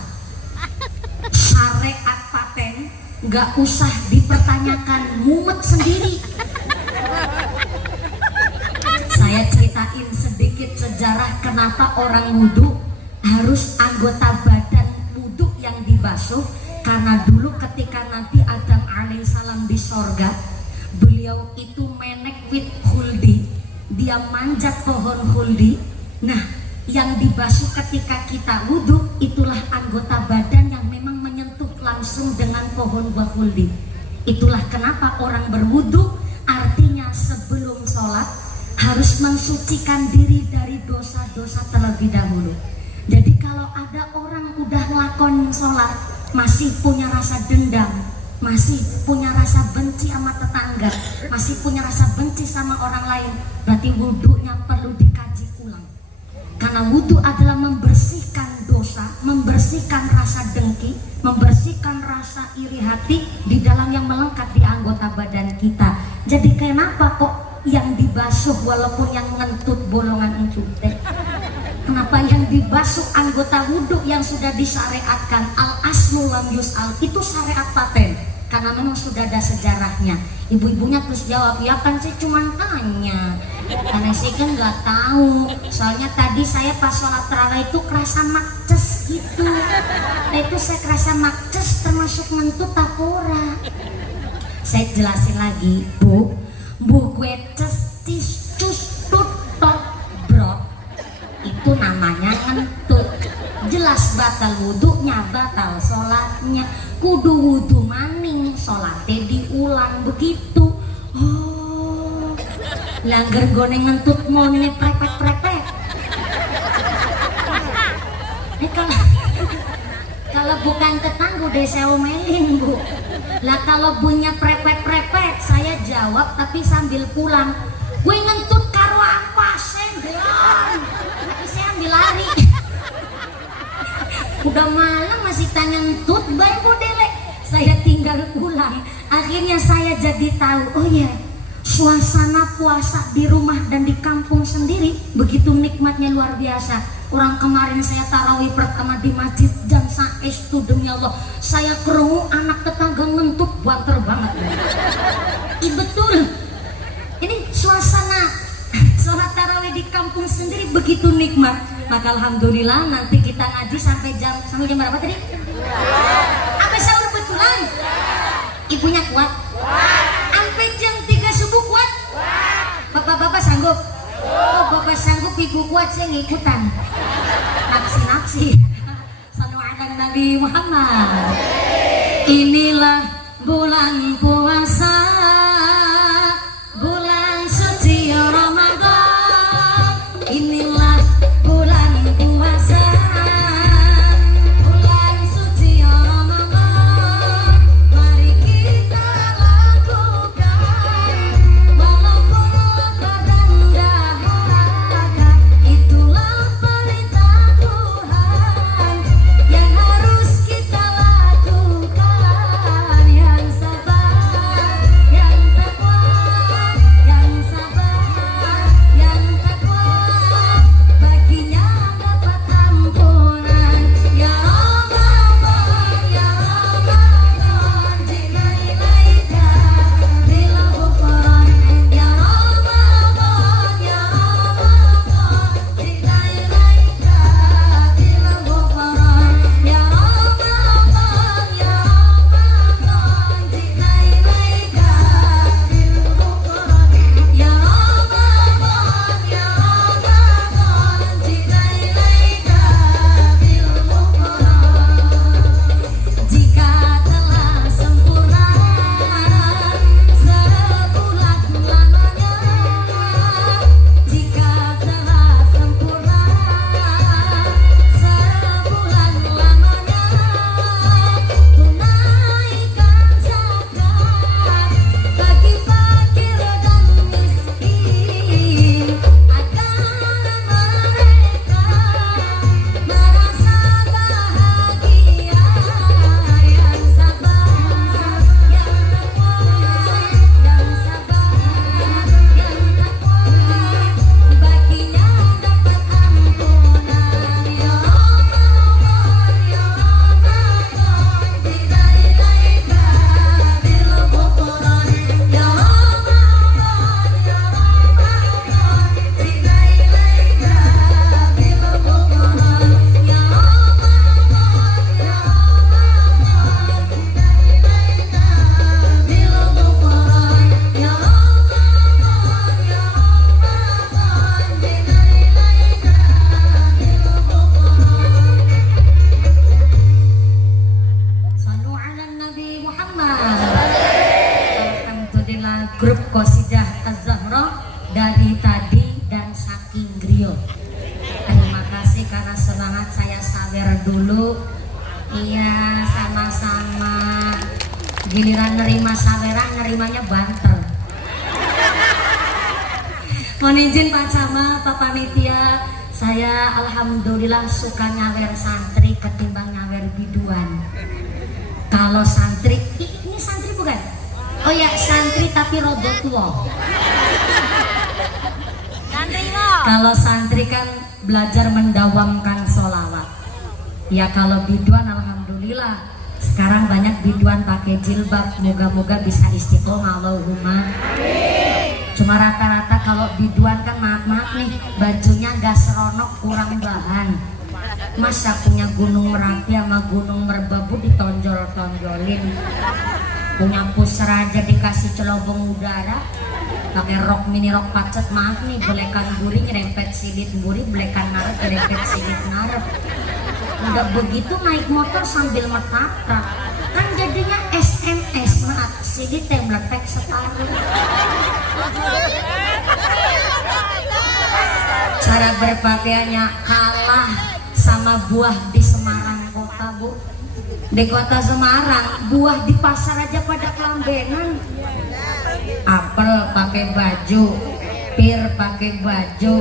Syariat paten gak usah dipertanyakan, mumet sendiri. Saya ceritain sedikit sejarah kenapa orang wudhu harus anggota badan wudhu yang dibasuh. Karena dulu ketika Nabi Adam alaihissalam di sorga, beliau itu menek wit khuldi, dia manjat pohon khuldi. Nah, yang dibasuh ketika kita wudhu itulah anggota badan yang memang menyentuh langsung dengan pohon buah khuldi. Itulah kenapa orang berwudhu artinya sebelum sholat harus mensucikan diri dari dosa-dosa terlebih dahulu. Jadi kalau ada orang udah lakon sholat masih punya rasa dendam, masih punya rasa benci sama tetangga, masih punya rasa benci sama orang lain, berarti wudhunya perlu dikaji ulang. Karena wudhu adalah membersihkan dosa, membersihkan rasa dengki, membersihkan rasa iri hati di dalam yang melengkap di anggota badan kita. Jadi kenapa kok yang dibasuh walaupun yang ngentut bolongan entute? Kenapa yang dibasuh anggota wudhu yang sudah disyariatkan al-aslu lam yus'al, itu syariat paten, karena memang sudah ada sejarahnya. Ibu-ibunya terus jawab, ya kan saya cuma tanya, karena saya kan nggak tahu. Soalnya tadi saya pas sholat tarawih itu kerasa makces gitu. Nah itu saya kerasa makces termasuk ngentut tapora. Saya jelasin lagi, Bu gue cestis cus tut tot bro, itu namanya ngentut. Jelas batal wudhunya, batal sholatnya. Kudu wudhu maning, sholatnya diulang begitu. Oh, langgar gone ngentut mone prepet. Kalau bukan tetangga deh saya omelin, Bu. Lah kalau punya prepet, saya jawab tapi sambil pulang. Gue ngentut karo apa sendirian, tapi saya ambil lari. Udah malam masih tanya ngentut, baik Bu Dele. Saya tinggal pulang. Akhirnya saya jadi tahu, oh ya suasana puasa di rumah dan di kampung sendiri begitu nikmatnya, luar biasa. Orang kemarin saya tarawih pertama di masjid jam saestu, demi Allah saya kerungu anak tetangga ngentut banter banget. Betul, ini suasana sholat tarawih di kampung sendiri begitu nikmat. Maka alhamdulillah nanti kita ngaji sampai jam berapa tadi? Sampai sahur betulan? Ibunya kuat? Sampai jam 3 subuh kuat? Bapak-bapak sanggup? Oh, bapak sanggup, ibu kuat, saya ngikutan. Naksi-naksi. Sallu ala Nabi Muhammad. Inilah bulan puasa, bulan suci Ramadan. Inilah bulan puasa, bulan suci Ramadan. Mari kita lakukan walaupun lapar dan dahaga. Itulah perintah Tuhan yang harus kita lakukan. Yang sabar, yang takwa, yang sabar, yang takwa, baginya dapat ampunan. Ya Ramadan, ya Ramadan, jina ilaika bila ghufran. Ya Ramadan, ya Ramadan, jina ilaika bila ghufran. Ya Ramadan, ya Ramadan, jina ilaika bil ghufran. Ya Ramadan, ya Ramadan, jina ilaika bil ghufran. Jika telah sempurna sebulan lamanya, jika telah sempurna sebulan lamanya, tunaikan zakat bagi fakir dan miskin agar mereka merasa bahagia. Yang sabar, yang takwa, yang sabar, yang takwa, baginya dapat ampunan. Ya Ramadan, ya Ramadan, jina ilaika bil ghufran. Ya Ramadan, ya Ramadan, jina ilaika bil ghufran. Ya Ramadan, ya Ramadan, jina ilaika bil ghufran. Ya Ramadan, ya Ramadan, jina ilaika bil ghufran. Sallu ala Nabi Muhammad. Alhamdulillah, grup Qasidah Az-Zahra dari tadi dan saking griyo. Terima kasih karena semangat, saya sawer dulu. Iya, sama-sama. Giliran nerima saweran, nerimanya banter. Mohon izin Pak Camat, Pak Panitia, saya alhamdulillah suka nyawer santri ketimbang nyawer biduan. Kalau santri, ini santri bukan? Oh ya, santri tapi rodo tua. Kalau santri kan belajar mendawamkan sholawat. Ya kalau biduan alhamdulillah sekarang banyak biduan pakai jilbab, moga-moga bisa istiqomah, Allahumma. Cuma rata-rata kalau biduan kan maaf-maaf nih, bajunya gak seronok, kurang bahan. Masa punya Gunung Merapi sama Gunung Merbabu ditonjol-tonjolin, punya pusra aja dikasih celobong udara, pakai rok mini rok pacet, maaf nih, belekan buri nyerempet silit buri, belekan narep nyerempet silit narep. Udah begitu naik motor sambil metata, kan jadinya SMS, maaf silit meletek separuh. Cara berpakaiannya kalah sama buah di Semarang kota, Bu. Di kota Semarang buah di pasar aja pada kelambenan. Apel pakai baju, pir pakai baju,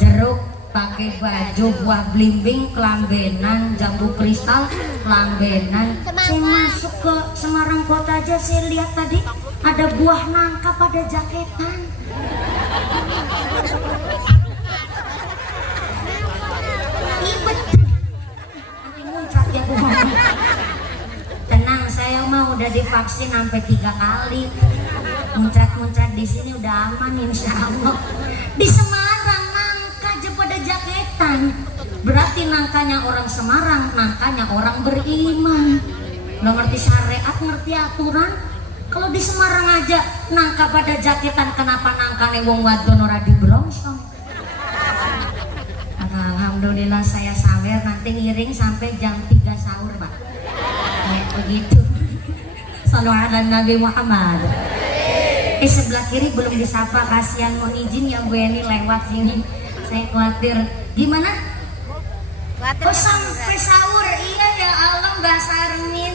jeruk pakai baju buah blimbing, kelambenan, jambu kristal, kelambenan. Saya masuk ke Semarang Kota aja, saya lihat tadi ada buah nangka pada jaketan. Ibet. Nanti muncrat ya Bu. Tenang, saya mah udah divaksin sampai 3 kali. Muncrat-muncrat di sini udah aman insya Allah. Di Semarang nangka aja pada jaketan. Berarti nangkanya orang Semarang, nangkanya orang beriman. Udah ngerti syariat, ngerti aturan. Kalau di Semarang aja nangka pada jaketan, kenapa nangkane wong wadon ora dibrongsong? Alhamdulillah saya sawer, nanti ngiring sampai jam 3 sahur Pak. Kayak begitu. Shallallahu ala Nabi Muhammad. Sebelah kiri belum disapa, kasihan, mau izin ya Bu Eni lewat sini. Saya khawatir. Gimana? Kok sampai sahur? Iya ya Allah Mbak Sarmin.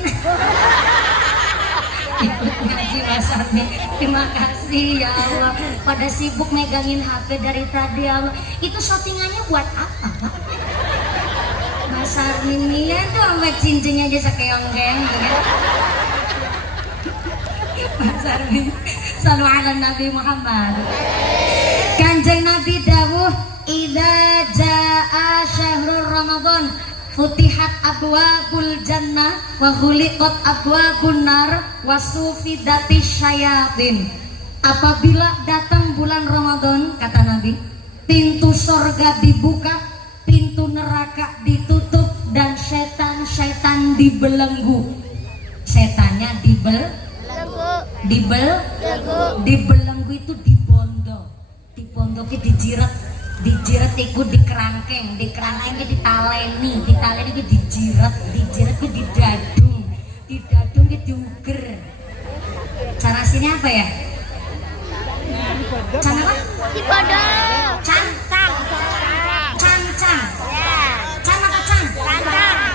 Ikut ngaji Mbak Sarmin. Terima kasih ya Allah. Pada sibuk megangin HP dari tadi ya Allah. Itu shootingannya buat apa Pak? Mbak Sarmin ya tuh sampai cincinnya aja sekeong-keong ya. Mbak Sarmin. Sallallahu ala Nabi Muhammad. Kanjeng Nabi dawuh, idza jaa syahrul Ramadan futihat abwabul jannah wa ghuliqat abwabun nar wa sufidatis syayatin. Apabila datang bulan Ramadan, kata Nabi, pintu surga dibuka, pintu neraka ditutup, dan setan-setan dibelenggu. Setannya dibelenggu itu dibondo, dibondoki dijiret iku dikerangkeng ditaleni iku dijiret iku didadung iku diuger. Cara sini apa ya? Cara apa? Dibondo. Cancang. Can apa can?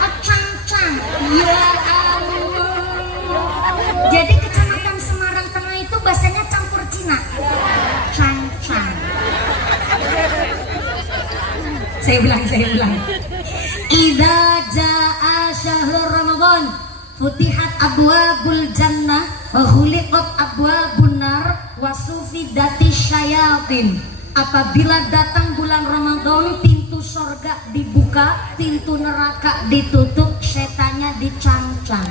Oh, cancang. Ya Allah. Jadi kecamatan Semarang Tengah itu bahasanya campur Cina. Cancang. Saya ulang. Idza jaa syahrul Ramadan futihat abwabul jannah wa ghuliqat abwabun nar wa sufidatis syayatin. Apabila datang bulan Ramadan, pintu surga dibuka, pintu neraka ditutup, setannya dicancang.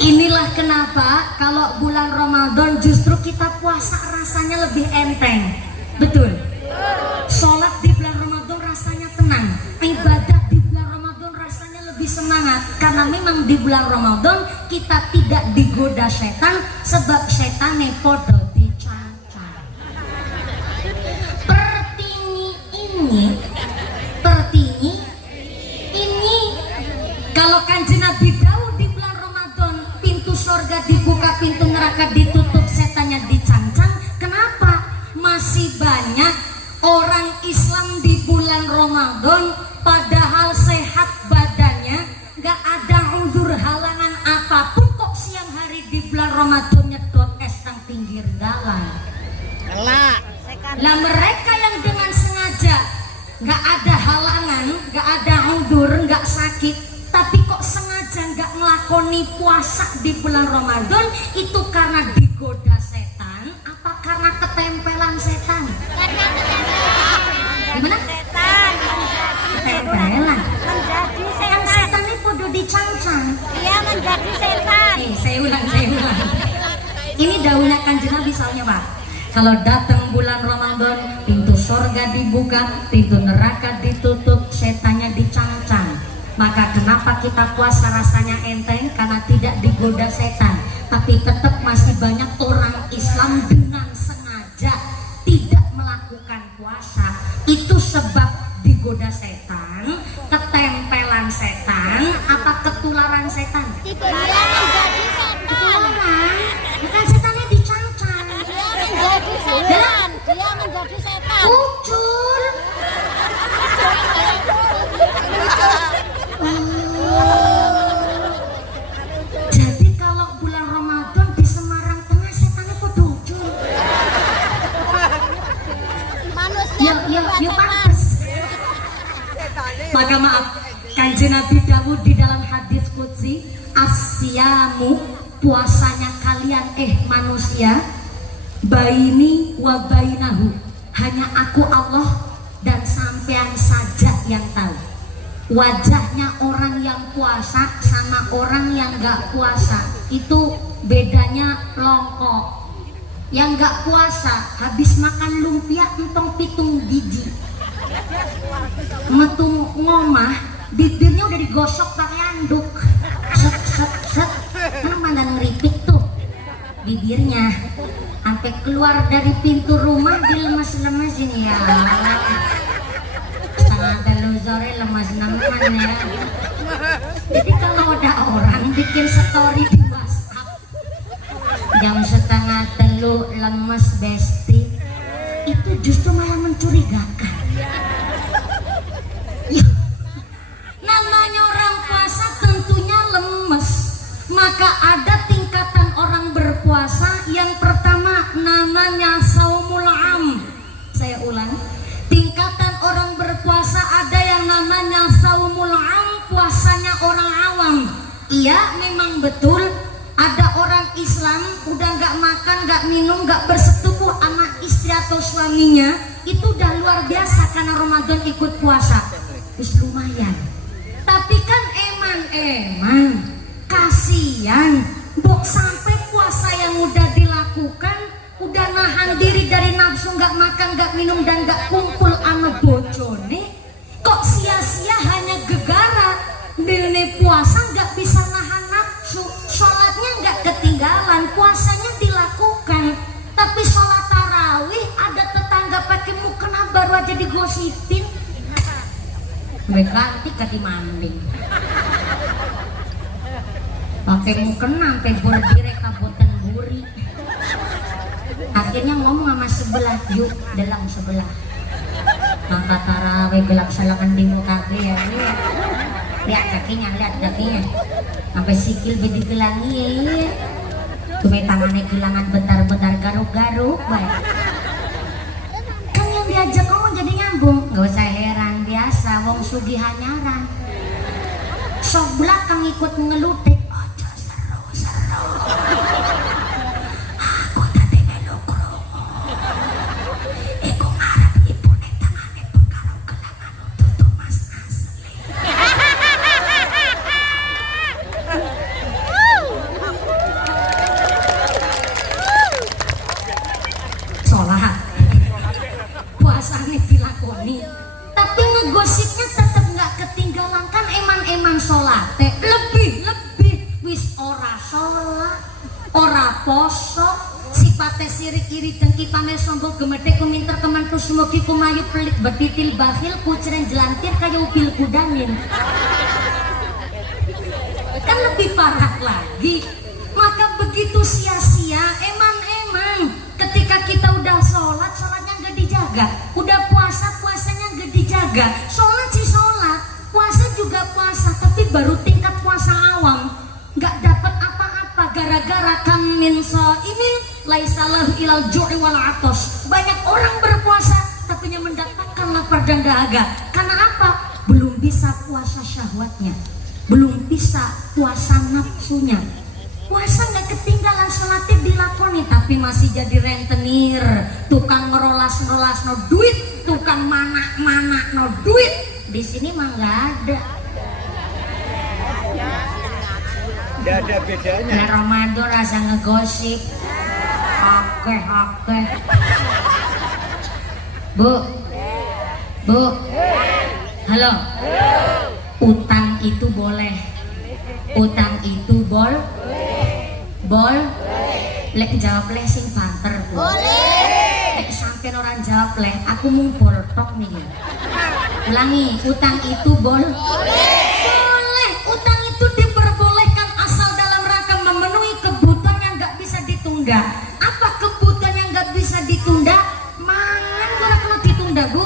Inilah kenapa kalau bulan Ramadan justru kita puasa rasanya lebih enteng. Betul. Sholat di bulan Ramadan rasanya tenang, ibadah di bulan Ramadan rasanya lebih semangat, karena memang di bulan Ramadan kita tidak digoda setan, sebab setan podo dicancang. Pertini ini kalau Kanjeng Nabi Daud di bulan Ramadan pintu surga dibuka, pintu neraka ditutup, setannya dicancang. Kenapa? Masih banyak orang Islam di bulan Ramadan padahal sehat badannya, gak ada uzur halangan apapun, kok siang hari di bulan Ramadan nyedot es nang pinggir jalan. Lah mereka yang dengan sengaja gak ada halangan, gak ada uzur, gak sakit, tapi kok sengaja gak ngelakoni puasa di bulan Ramadan, itu karena digoda setan apa karena ketempelan setan? Gimana? Ketempelan. Menjadi Kan setan ini podo dicancang. Dia menjadi setan. Saya ulang. Ini daunnya Kanjeng Nabi soalnya Pak. Kalau datang bulan Ramadan, pintu surga dibuka, pintu neraka ditutup, setannya dicancang. Maka kenapa kita puasa rasanya enteng? Karena tidak digoda setan. Tapi tetap masih banyak orang Islam dengan sengaja tidak melakukan puasa. Itu sebab digoda setan, ketempelan setan, apa ketularan setan? Ketularan. Bukan setannya dicancang. Dia menjadi setan. Ucul. Jadi kalau bulan Ramadan di Semarang Tengah setannya kok ucul. Kanjeng Nabi Dawud di dalam hadis qudsi, asyamu, puasanya kalian manusia, baini wa bainahu, hanya aku Allah dan sampean saja yang tahu. Wajahnya orang yang puasa sama orang yang gak puasa itu bedanya longkok. Yang gak puasa habis makan lumpia entong pitung biji, metu ngomah bibirnya udah digosok pakai anduk, set set set, kan mana ngeripik tuh bibirnya, sampai keluar dari pintu rumah dilemas-lemasin ya. Setengah telu sore lemas-leman ya. Jadi kalau ada orang bikin story di WhatsApp jam setengah telu lemes besti, itu justru malah mencurigakan. Ya, namanya orang puasa tentunya lemes, maka ada tingkatan orang berpuasa. Yang pertama namanya saumul am. Saya ulang, tingkatan orang berpuasa ada yang namanya saumul am, puasanya orang awam. Iya, memang betul ada orang Islam udah gak makan, gak minum, gak bersetubuh sama istri atau suaminya, itu udah luar biasa karena Ramadan ikut puasa, terus lumayan. Tapi kan emang kasihan Bok, sampai puasa yang udah dilakukan, udah nahan diri dari nafsu, gak makan, gak minum, dan gak kumpul sama bojone, kok sia-sia hanya gegara dene puasa gak bisa nahan nafsu. Sholatnya gak ketinggalan, puasanya dilakukan, tapi sholat tarawih ada tetangga pakai mukena baru aja digosipin, ganti kati manding pakai mukena sampai berdiri kabutan buri. Akhirnya ngomong sama sebelah, yuk dalam sebelah angkat tarawih gelap salangan di muka ya. Lihat kakinya sampai sikil bedi gelangi, tume tangannya gelangan bentar-bentar garuk-garuk baik. Kan yang diajak kamu jadi nyambung, gak usah heran, biasa wong sugih hanyaran. Sok belakang ikut ngelutek, aja seru-seru. Aku tadi melu krungu, iku ngarep ibune tangane karo gelangan tutup mas asli. Sholat, puasanya dilakoni, tapi ngegosipnya tetap nggak ketinggalan. Kan emang sholat lebih wis ora sholat, ora poso, sipate sirik iri dengki pamer sombong gemede kuminter kemantu semogi kumayu pelit betitil bakhil kuceren jelantir kaya ubil kudanin. Kan lebih parah lagi. Maka begitu sia-sia, emang ketika kita udah sholatnya nggak dijaga, udah puasanya nggak dijaga. Sholat sih sholat, puasa juga puasa, tapi baru tingkat puasa awam, nggak dapat apa-apa gara-gara kan min shaimin laisa lahu ilal ju'i wal atos. Banyak orang berpuasa tapi yang mendapatkan lapar dan dahaga. Karena apa? Belum bisa puasa syahwatnya, belum bisa puasa nafsunya. Puasa nggak ketinggalan, sholatnya dilakoni, tapi masih jadi rentenir, tukang ngerolas no duit, tukang mana no duit. Di sini mah nggak ada. Nggak ada bedanya. Nah, Ramadan rasa ngegosip. Oke. Bu, halo. Utang itu boleh. Utang itu lek jawab leh sing banter Bu. Lek sampean orang jawab leh, aku mung boltok nih. Ulangi, utang itu boleh. Utang itu diperbolehkan asal dalam rangka memenuhi kebutuhan yang nggak bisa ditunda. Apa kebutuhan yang nggak bisa ditunda? Mangan kalau kena ditunda Bu.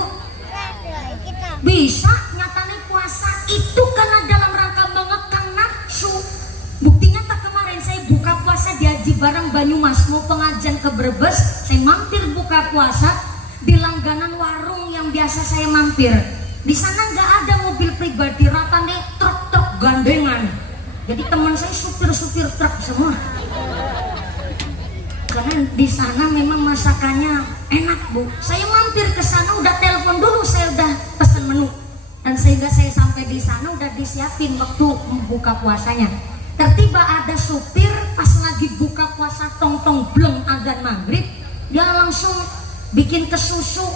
Bisa nyatanya puasa itu karena dalam rangka mengekang nafsu. Buktinya tak kemarin saya buka puasa di Haji Barang Banyumas, mau pengajian ke Brebes, saya mampir buka puasa di langganan warung yang biasa saya mampir. Di sana nggak ada mobil pribadi, ratanya truk gandengan. Jadi teman saya supir-supir truk semua. Karena di sana memang masakannya enak, Bu. Saya mampir ke sana udah telepon dulu, saya udah pesan menu. Dan sehingga saya sampai di sana udah disiapin waktu buka puasanya. Tertiba ada supir pas lagi buka puasa tong-tong bleng azan maghrib, dia langsung bikin kesusu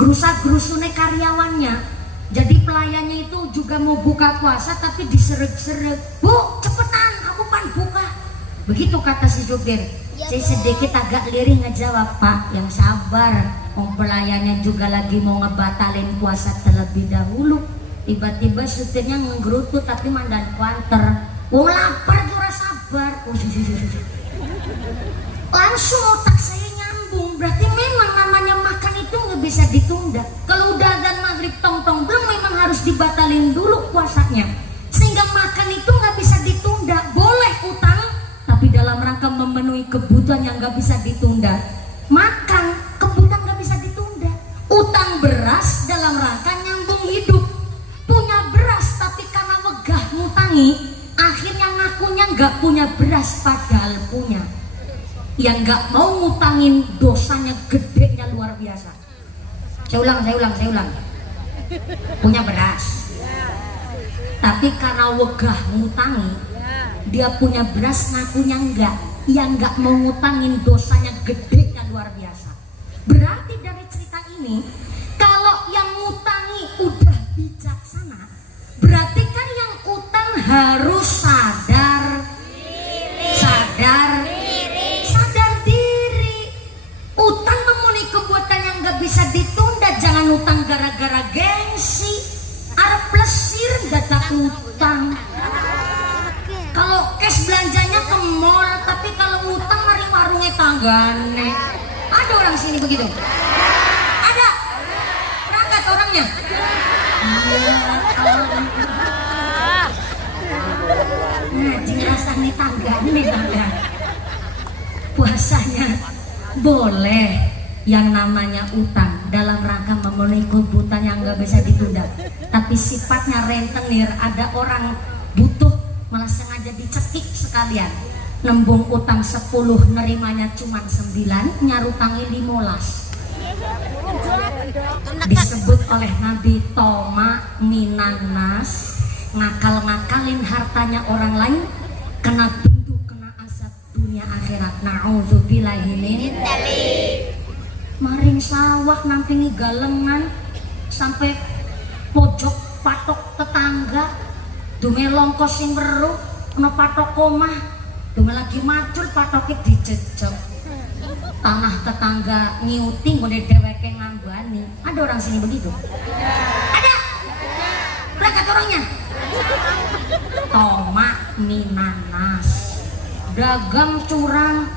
gerusa-gerusune karyawannya. Jadi pelayannya itu juga mau buka puasa tapi disereg-sereg. Bu, cepetan, aku pan buka. Begitu kata si supir. Saya sedikit agak lirih ngejawab, Pak, yang sabar. Pelayannya juga lagi mau ngebatalin puasa terlebih dahulu. Tiba-tiba supirnya nggerutu tapi mandan kuanter. Oh, lapar juga sabar. Langsung otak saya nyambung. Berarti memang namanya makan itu nggak bisa ditunda. Kalau udah azan maghrib tong-tong belum memang harus dibatalin dulu puasanya. Sehingga makan itu nggak bisa ditunda. Boleh utang, tapi dalam rangka memenuhi kebutuhan yang nggak bisa ditunda. Makan kebutuhan nggak bisa ditunda. Utang beras dalam rangka nyambung hidup. Punya beras tapi karena wegah ngutangi, akhirnya ngakunya nggak punya beras padahal punya. Yang nggak mau ngutangin dosanya gedenya luar biasa. Saya ulang. Punya beras, tapi karena wegah ngutangi, dia punya beras ngakunya enggak. Yang nggak mau ngutangin dosanya gedenya luar biasa. Berarti dari cerita ini, kalau yang ngutangi udah bijaksana, berarti kan yang utang harus sadar diri. Utang memenuhi kebutuhan yang nggak bisa ditunda. Jangan utang gara-gara gengsi. Arep plesir data utang. Kalau cash belanjanya ke mall, tapi kalau utang mari warungnya tanggane. Ada orang sini begitu? Ada? Berangkat orangnya? Ngaji rasanya tanggane bangga. Puasanya boleh yang namanya utang dalam rangka memenuhi kebutuhan yang nggak bisa ditunda. Tapi sifatnya rentenir, ada orang butuh malah sengaja dicekik sekalian. Nembung utang 10, nerimanya cuma 9, nyarutangi 15. Disebut oleh Nabi Toma minanas, ngakal-ngakalin hartanya orang lain, kena bendu, kena azab dunia akhirat. Na'udzubillahi min dzalik. Maring sawah nampingi galengan sampai pojok patok tetangga. Dume longkos sing weruh ana patok omah, dume lagi macul patoke dijejeg. Tanah tetangga ngiuti nggone dheweke ngambani. Ada orang sini begitu? Ada. Berangkat orangnya. Toma minanas. Dagang curang,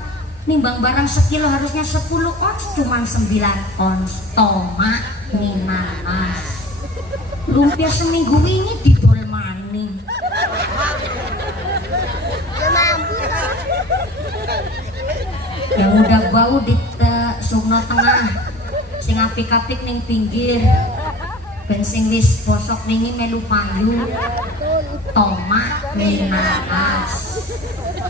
nimbang barang sekilo harusnya 10 ons, cuman 9 ons. Toma minanas. Lumpia seminggu ini didol maning. Yang udah bau di sugno tengah, sing apik-apik ning pinggir, ben sing wis bosok wingi melu payu. Toma minanas.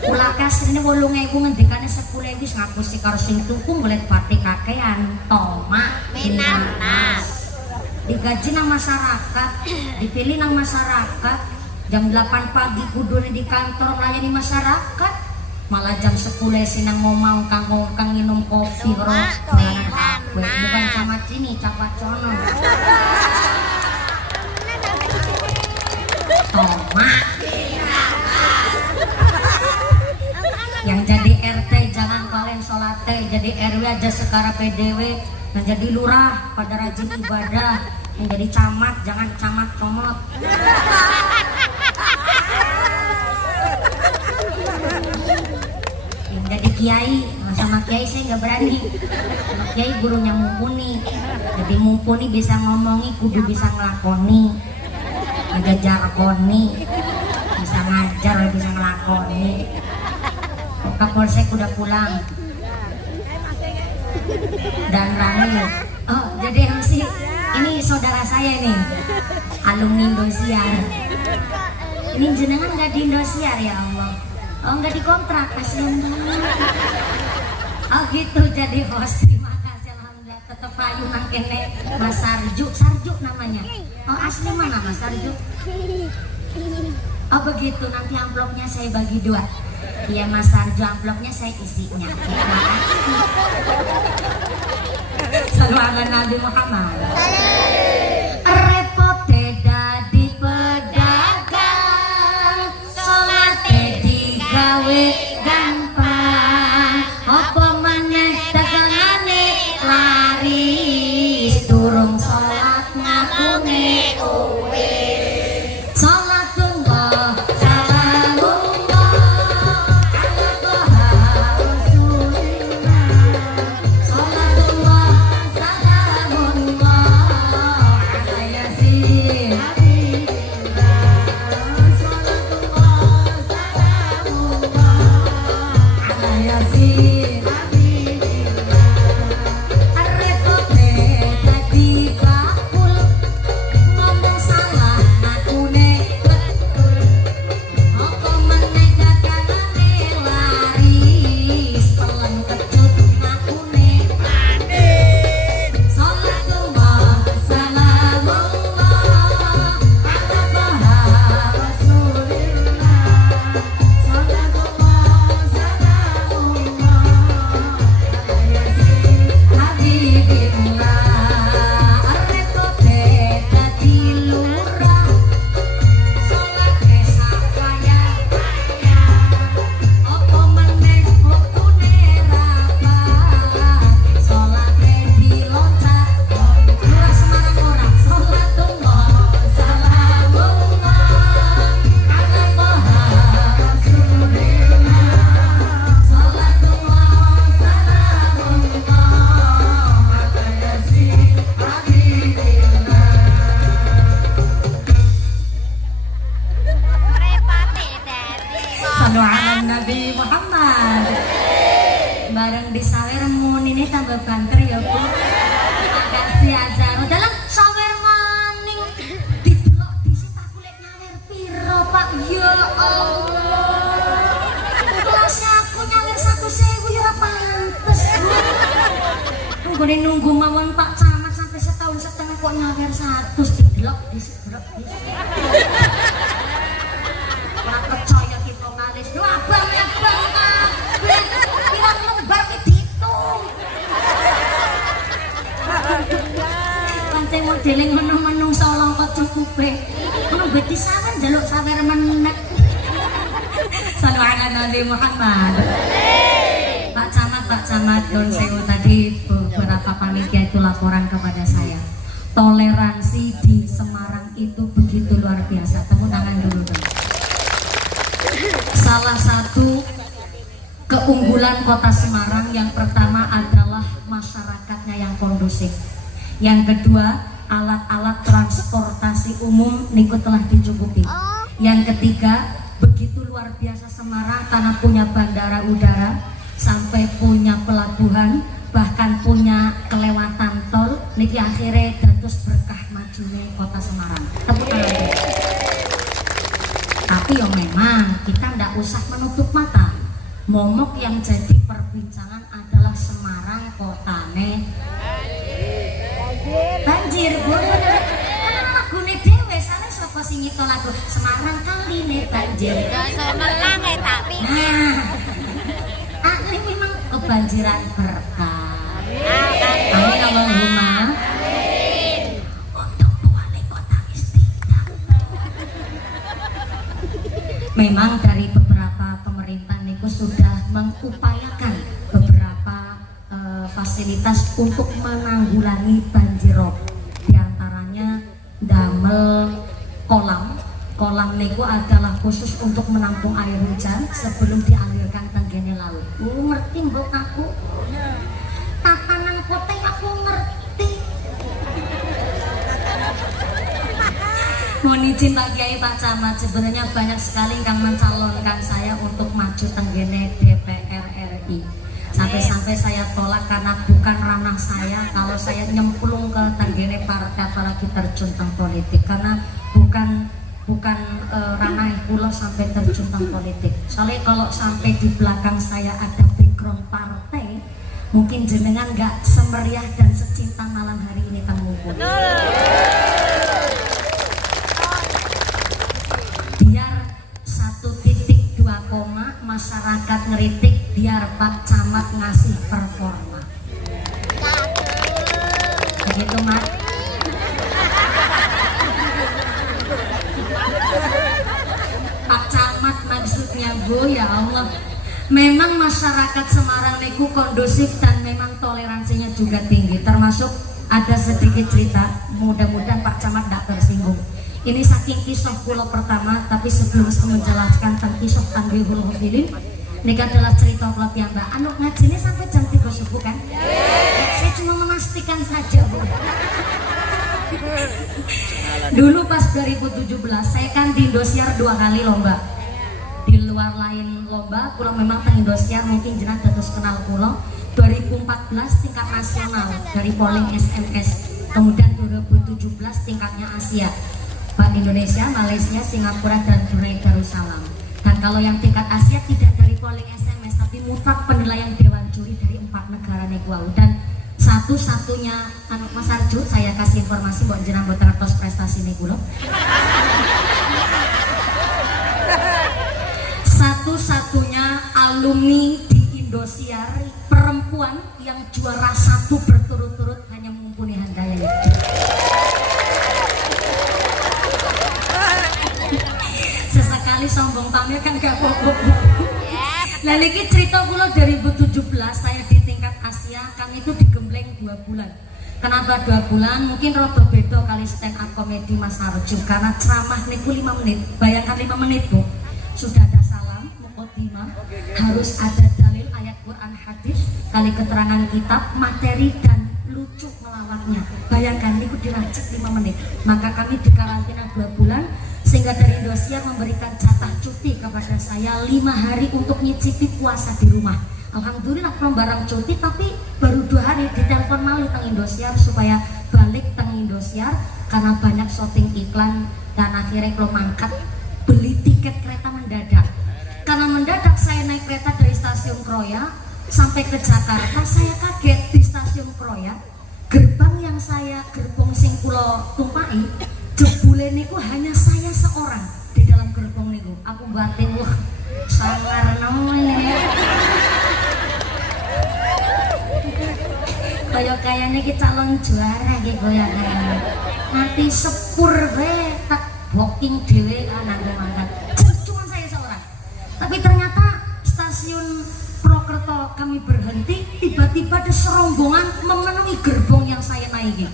Kula kasrine 8.000 ngendikane 10.000 wis ngapusi karo sing tuku golek batik kakean. Toma minanas. Digaji nang masyarakat, dipilih nang masyarakat, jam 8 pagi kudune di kantor melayani masyarakat, malah jam 10 sinang mau kang minum kopi rokok bukan camat sini, capat sono. Toma. Yang jadi RT jangan kalian sholat jadi RW aja sekarang PDW, yang jadi lurah pada rajin ibadah, yang jadi camat jangan camat comot. Yang jadi kiai, sama kiai saya nggak berani. Sama kiai gurunya mumpuni, jadi mumpuni bisa ngomongi kudu bisa ngelakoni, ada jargoni, bisa ngajar bisa ngelakoni. Kapolsek udah pulang dan Rani. Oh jadi MC ini saudara saya nih, alumni Indosiar. Ini jenengan nggak di Indosiar ya Allah. Oh nggak dikontrak, kasihan banget. Oh gitu jadi host. Terima kasih alhamdulillah. Tetep ayu nang kene Mas Sarju, Sarju namanya. Oh asli mana Mas Sarju? Oh begitu, nanti amplopnya saya bagi 2. Iya Mas Sarju, amplopnya saya isinya. Selalu ala Nabi Muhammad. Repot dadi pedagang, salate digawe gampang. Apa maneh dagangane laris, durung salat ngakune kowe. Salatullah salamullah ala Toha Rasulillah. Salatullah salamullah ala Yasin Habibillah. Salatullah salamullah ala Yasin Habibillah. Arrepote dadi bakul, ngomong salah ngakune betul. Apa meneh dagangane laris, pelen kecut ngakune manis. Salatullah salamullah ala Toha Rasulillah. Salatullah salamullah ala Yasin Habibillah. Arrepote dadi lurah, salate sakaya-kaya. Apa meneh hukumne rapat, salate diloncat-loncat. Lurah Semarang ora. Salatullah salamullah ala Toha Rasulillah. Salatullah salamullah ala Yasin Habibillah. Sallu ala Nabi Muhammad. Bareng disawer mun ini tambah banter ya Bu. Makasih Azhar. Dalam sawer maning didelok dhisik tak kulit nyawer piro Pak. Ya Allah. Kelas aku nyawer 1.000 ya ora pantes. Nggone nunggu mawon Pak Camat sampai setahun setengah kok nyawer 100 didelok dhisik delok dhisik. Ora percaya ki vokalis. Lho abang pirang lembar ki diitung. Pancen modele ngono menungso langka cukupe. Ngono beti sawer njaluk sawer meneh. Sallu ala Nabi Muhammad. Pak Camat Don Sewu tadi beberapa panitia itu laporan kepada saya. Toleransi di Semarang itu begitu luar biasa. Tepuk tangan dulu dong. Salah satu keunggulan kota Semarang yang pertama adalah masyarakatnya yang kondusif. Yang kedua, alat-alat transportasi umum niku telah dicukupi. Yang ketiga, begitu luar biasa Semarang karena punya bandara udara, sampai punya pelabuhan, bahkan punya kelewatan tol. Niki akhirnya dados berkah majune kota Semarang. Tepuk tangan. Tapi yang memang kita ndak usah menutup mata. Momok yang jadi perbincangan adalah Semarang kotane banjir. Karena lagune dhewe sane sapa sing nyipta lagu Semarang kaline banjir. Semarang tapi. Nah, ini memang kebanjiran berkah. Amin Allahumma. Untuk wali kota istiqlal. Memang dari beberapa pemerintah niku sudah mengupayakan beberapa fasilitas untuk menanggulangi banjirop. Di antaranya damel kolam niku adalah khusus untuk menampung air hujan sebelum dialirkan ke gene laut. Ngerti mbok aku? Tatanan kota aku ngerti. Mohon izin Pak Kiai, Pak Camat, sebenarnya banyak sekali yang mencalonkan saya untuk maju tenggene DPR RI. Sampai-sampai saya tolak karena bukan ranah saya kalau saya nyemplung ke tenggene partai apalagi terjun teng politik, karena bukan bukan ranah kula sampai terjun tentang politik. Soalnya kalau sampai di belakang saya ada background partai, mungkin jenengan nggak semeriah dan secinta malam hari ini Kang Mumpuni. Biar 1.2 masyarakat ngeritik, biar Pak Camat ngasih performa. Begitu Mas. Pak Camat maksudnya Bu, ya Allah. Memang masyarakat Semarang niku kondusif dan memang toleransinya juga tinggi. Termasuk ada sedikit cerita, mudah-mudahan Pak Camat tidak tersinggung. Ini saking kisah pulau pertama, tapi sebelum saya menjelaskan tentang kisah Tanggihul Hufilin, ini adalah cerita klub yang Mbak Anu ngajinya sampai jam 3 subuh kan? Saya cuma memastikan saja Bu. Dulu pas 2017 saya kan di Indosiar 2 kali lomba. Di luar lain lomba, pulau memang teng Indosiar mungkin jenah dados kenal pulau. 2014 tingkat nasional dari polling SMS, kemudian 2017 tingkatnya Asia, Bank Indonesia, Malaysia, Singapura dan Brunei Darussalam. Dan kalau yang tingkat Asia tidak dari polling SMS tapi mutlak penilaian dewan juri dari 4 negara negara. Dan satu-satunya Mas Arju, saya kasih informasi buat jenang buat tertos prestasi nih kulo. Satu-satunya alumni di Indosiar perempuan yang juara 1 berturut-turut hanya Mumpuni Handayani. Sesekali sombong pamer kan gak apa-apa. Nah ini cerita kulo 2017 saya di tingkat Asia, kami itu digembleng 2 bulan. Kenapa 2 bulan? Mungkin rodo bedo kali stand up komedi Mas Arju, karena ceramah niku 5 menit. Bayangkan 5 menit Bu, sudah ada salam, mukadimah, harus ada dalil ayat Quran hadis, kali keterangan kitab, materi dan lucu melawaknya. Bayangkan niku diracik 5 menit. Maka kami dikarantina 2 bulan, sehingga dari Indosiar memberikan jatah cuti kepada saya 5 hari untuk nyicipi puasa di rumah. Alhamdulillah belum barang cuti, tapi baru 2 hari ditelepon malu teng Indosiar supaya balik teng Indosiar karena banyak syuting iklan, dan akhirnya kalau mangkat beli tiket kereta mendadak. Karena mendadak saya naik kereta dari stasiun Kroya sampai ke Jakarta, saya kaget di stasiun Kroya gerbang yang saya gerbong sing kula tumpai jebule niku hanya saya seorang di dalam gerbong niku. Aku batin wah sangar namanya. Kayaknya kita calon juara gitu ya kayaknya. Nanti sepur be tak booking dewe nanggung mangkat. Cuma saya seorang. Tapi ternyata stasiun Prokerto kami berhenti, tiba-tiba ada serombongan memenuhi gerbong yang saya naiki.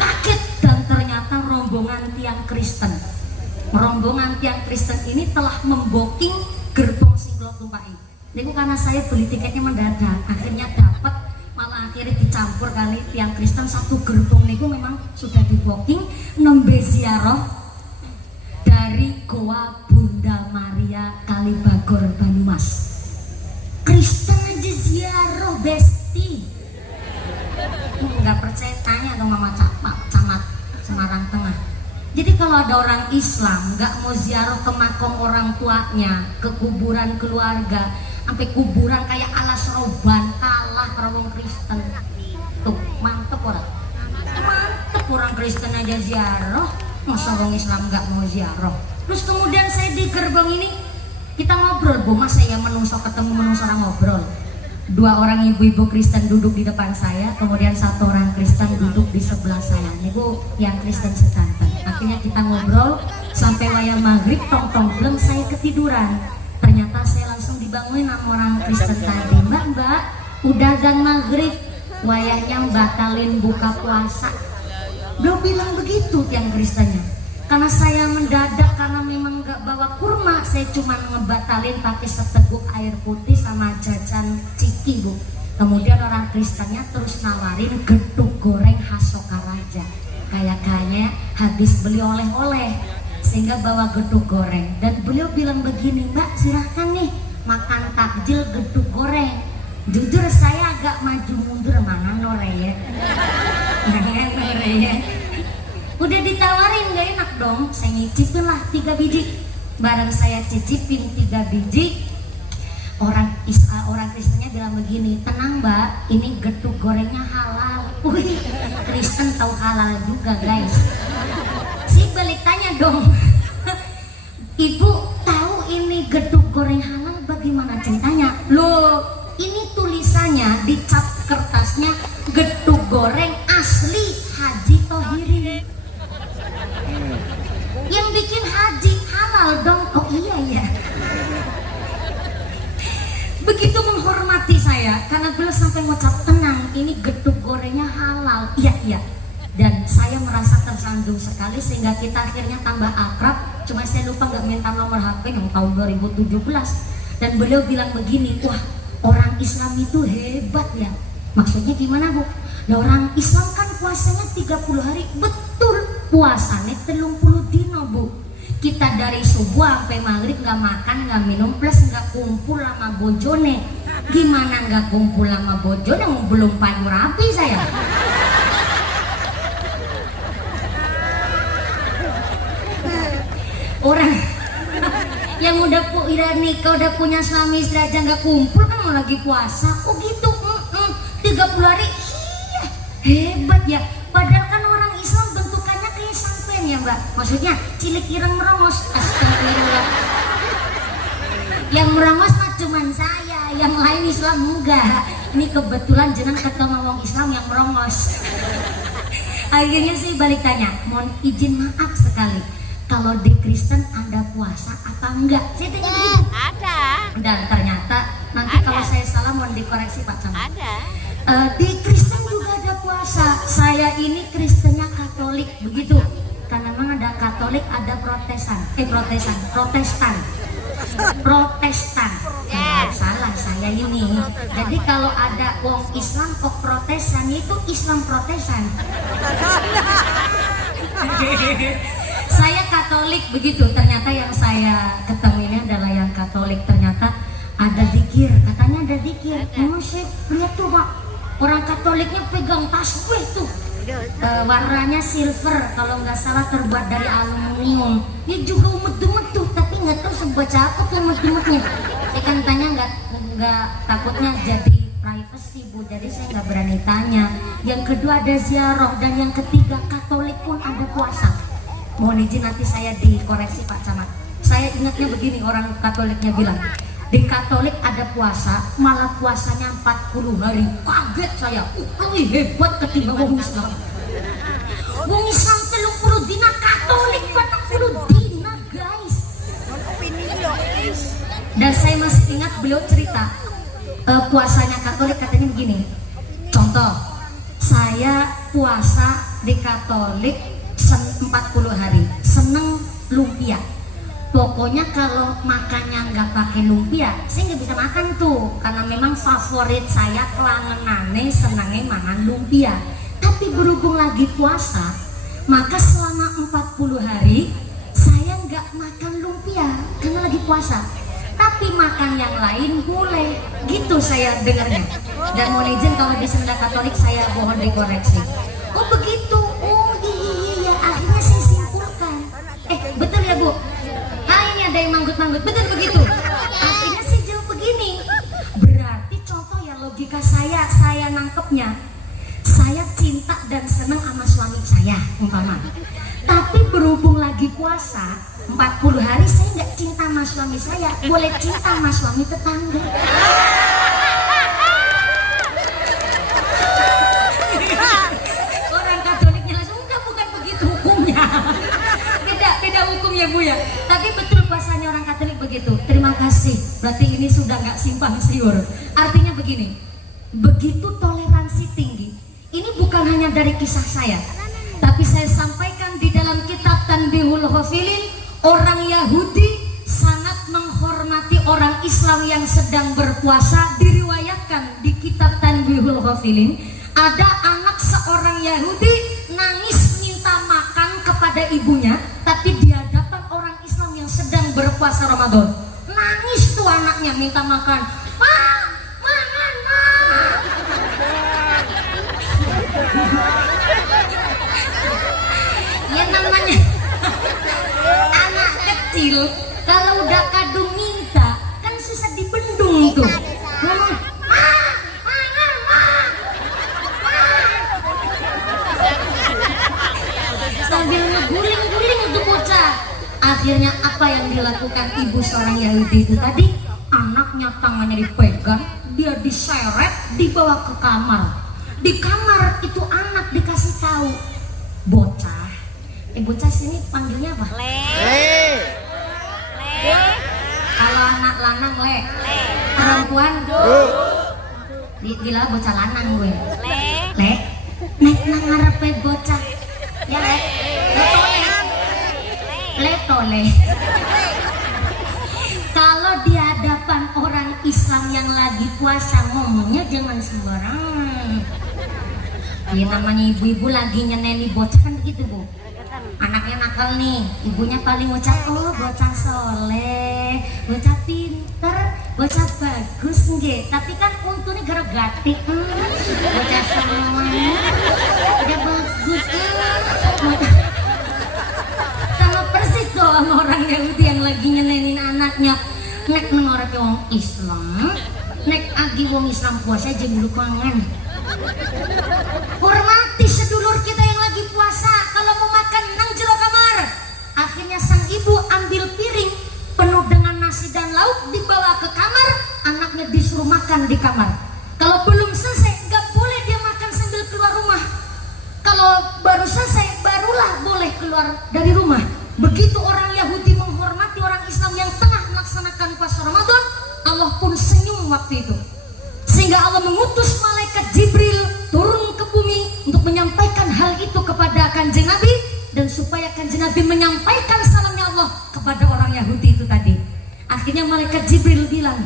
Kaget, dan ternyata rombongan tiang Kristen. Rombongan tiang Kristen ini telah memboking gerbong singlo tumpai. Niku karena saya beli tiketnya mendadak, akhirnya dapat, malah akhirnya dicampur kali tiang Kristen satu gerbong niku memang sudah diboking nembe ziarah dari Goa Bunda Maria Kalibagor Banyumas. Kristen aja ziarah besti. Nggak percaya tanya dong Mama Camat Semarang Tengah. Jadi kalau ada orang Islam nggak mau ziarah ke makam orang tuanya, ke kuburan keluarga, sampai kuburan kayak alas roban, kalah orang Kristen. Tuh mantep orang. Mantep orang Kristen aja ziarah, masa orang Islam nggak mau ziarah. Terus kemudian saya di gerbang ini kita ngobrol, Bu Mas, saya menungso ketemu menungso orang ngobrol. 2 orang ibu-ibu Kristen duduk di depan saya, kemudian 1 orang Kristen duduk di sebelah saya. Ini Bu yang Kristen sedanten. Akhirnya kita ngobrol sampai wayang maghrib, tong-tong belum saya ketiduran. Ternyata saya langsung dibangunin sama orang Kristen tadi. Mbak, udah dan maghrib, wayangnya batalin buka puasa. Belum bilang begitu tiang Kristennya. Karena saya mendadak, karena memang nggak bawa kurma, saya cuma ngebatalin pakai seteguk air putih sama jajan ciki Bu. Kemudian orang Kristennya terus nawarin gedung goreng khas Sokaraja. Kayaknya habis beli oleh-oleh sehingga bawa gedung goreng. Dan beliau bilang begini, Mbak silahkan nih makan takjil gedung goreng. Jujur saya agak maju mundur, mana Noreye. Udah ditawarin gak enak dong, saya nyicipin lah 3 biji. Bareng saya cicipin 3 biji, orang Kristennya bilang begini, tenang mbak, ini getuk gorengnya halal. Wih, Kristen tahu halal juga guys. Si balik tanya dong, ibu tahu ini getuk goreng halal, bagaimana ceritanya? Loh, ini tulisannya di cap kertasnya getuk goreng asli Haji Thohiri. Yang bikin haji halal dong. Oh iya ya. Begitu menghormati saya karena beliau sampai ngucap, tenang, ini getuk gorengnya halal. Iya iya. Dan saya merasa tersandung sekali sehingga kita akhirnya tambah akrab. Cuma saya lupa nggak minta nomor HP yang tahun 2017. Dan beliau bilang begini, wah orang Islam itu hebat ya. Maksudnya gimana bu? Nah, orang Islam kan puasanya 30 hari. Betul, puasanya 30 dino bu. Kita dari subuh sampai maghrib nggak makan, nggak minum, plus nggak kumpul sama bojone. Gimana nggak kumpul sama bojone? Belum payu rapi saya. Orang yang udah nikah, udah punya suami istri aja nggak kumpul kan mau lagi puasa. Oh gitu, 30 hari. Hebat ya, padahal kan orang Islam bentukannya kayak sampean ya mbak, maksudnya cilik ireng merongos. Astagfirullah. Yang merongos mah cuman saya, yang lain Islam enggak. Ini kebetulan jenang ketemu wong Islam yang merongos. Akhirnya sih balik tanya, mohon izin maaf sekali, kalau di Kristen Anda puasa apa enggak? Saya tanya begitu. Ada. Dan ternyata nanti Ada. kalau saya salah mohon dikoreksi Pak Camat. Ada. Di Kristen juga ada puasa. Saya ini Kristennya Katolik begitu. Karena memang ada Katolik, ada Protestan. Protestan. Yes. Salah saya ini. Jadi kalau ada wong Islam kok Protestan, itu Islam Protestan. Saya Katolik begitu. Ternyata yang saya ketemu ini adalah yang Katolik. Ternyata ada zikir, katanya ada zikir. Memang saya lihat tuh Pak, orang Katoliknya pegang tasbih tuh. Warnanya silver, kalau nggak salah terbuat dari aluminium. Dia juga umet-umet tuh, tapi nggak tahu sebaca apa tuh umet-umetnya. Saya kan tanya nggak takutnya jadi privacy bu, jadi saya nggak berani tanya. Yang kedua ada ziarah, dan yang ketiga Katolik pun ada puasa. Mohon izin nanti saya dikoreksi Pak Camat. Saya ingatnya begini, orang Katoliknya bilang, di Katolik ada puasa, malah puasanya 40 hari. Kaget saya, lebih hebat ketimbang wong Islam. Wong Islam 30 dina, Katolik 40 dina guys. Dan saya masih ingat beliau cerita puasanya Katolik katanya begini. Contoh, saya puasa di Katolik 40 hari, seneng lumpia. Pokoknya kalau makannya nggak pakai lumpia, saya nggak bisa makan tuh, karena memang favorit saya kelangenane senangnya makan lumpia. Tapi berhubung lagi puasa, maka selama 40 hari saya nggak makan lumpia karena lagi puasa. Tapi makan yang lain boleh, gitu saya dengarnya. Dan mohon izin kalau di Senda Katolik saya mohon dikoreksi. Oh begitu, oh iya, akhirnya saya simpulkan. Betul ya bu? Ada yang manggut-manggut, betul begitu. Artinya sih jauh begini. Berarti contoh ya logika saya nangkepnya, saya cinta dan senang sama suami saya umpama. Tapi berhubung lagi puasa 40 hari saya nggak cinta sama suami saya, boleh cinta sama suami tetangga. Orang Katoliknya langsung enggak, bukan begitu hukumnya. Beda hukumnya bu ya. Tapi betul puasanya orang Katolik begitu. Terima kasih. Berarti ini sudah nggak simpang siur. Artinya begini, begitu toleransi tinggi. Ini bukan hanya dari kisah saya, tapi saya sampaikan di dalam kitab Tanbihul Ghafilin. Orang Yahudi sangat menghormati orang Islam yang sedang berpuasa. Diriwayatkan di kitab Tanbihul Ghafilin, ada anak seorang Yahudi nangis minta makan kepada ibunya, tapi di hadapan orang Islam yang sedang berpuasa Ramadan. Nangis tuh anaknya minta makan. Ma, makan ma. Ya namanya kecil kalau udah kadung minta kan susah dibendung tuh. Ngomong, sambil ngeguling-guling tuh bocah. Akhirnya apa yang dilakukan ibu seorang Yahudi itu tadi? Anaknya tangannya dipegang, dia diseret, dibawa ke kamar. Di kamar itu anak dikasih tahu, bocah. Bocah sini panggilnya apa? Le. Kalau anak lanang le. Perempuan Gila bocah lanang gue. Le. Nek nang ngarepe bocah. Ya le. Le tole. Kalau di hadapan orang Islam yang lagi puasa ngomongnya jangan sembarangan. Ya namanya ibu-ibu lagi nyeneni bocah kan begitu bu. Anaknya nakal nih, ibunya paling ucap, oh bocah soleh, bocah pinter, bocah bagus nggih. Tapi kan untungnya gara-gati, bocah soleh, udah bagus, sama persis tuh sama orang Yahudi yang lagi nyenenin anaknya. Nek nengorek wong Islam, nek agi wong Islam puasa aja bulu pangan. Hormati sedulur kita yang lagi puasa. Kalau mau makan nang jero kamar. Akhirnya sang ibu ambil piring penuh dengan nasi dan lauk dibawa ke kamar. Anaknya disuruh makan di kamar. Kalau belum selesai gak boleh dia makan sambil keluar rumah. Kalau baru selesai barulah boleh keluar dari rumah. Begitu orang Yahudi menghormati orang Islam yang tengah melaksanakan puasa Ramadan, Allah pun senyum waktu itu. Sehingga Allah mengutus malaikat Jibril turun ke bumi untuk menyampaikan hal itu kepada Kanjeng Nabi, dan supaya Kanjeng Nabi menyampaikan salamnya Allah kepada orang Yahudi itu tadi. Akhirnya malaikat Jibril bilang,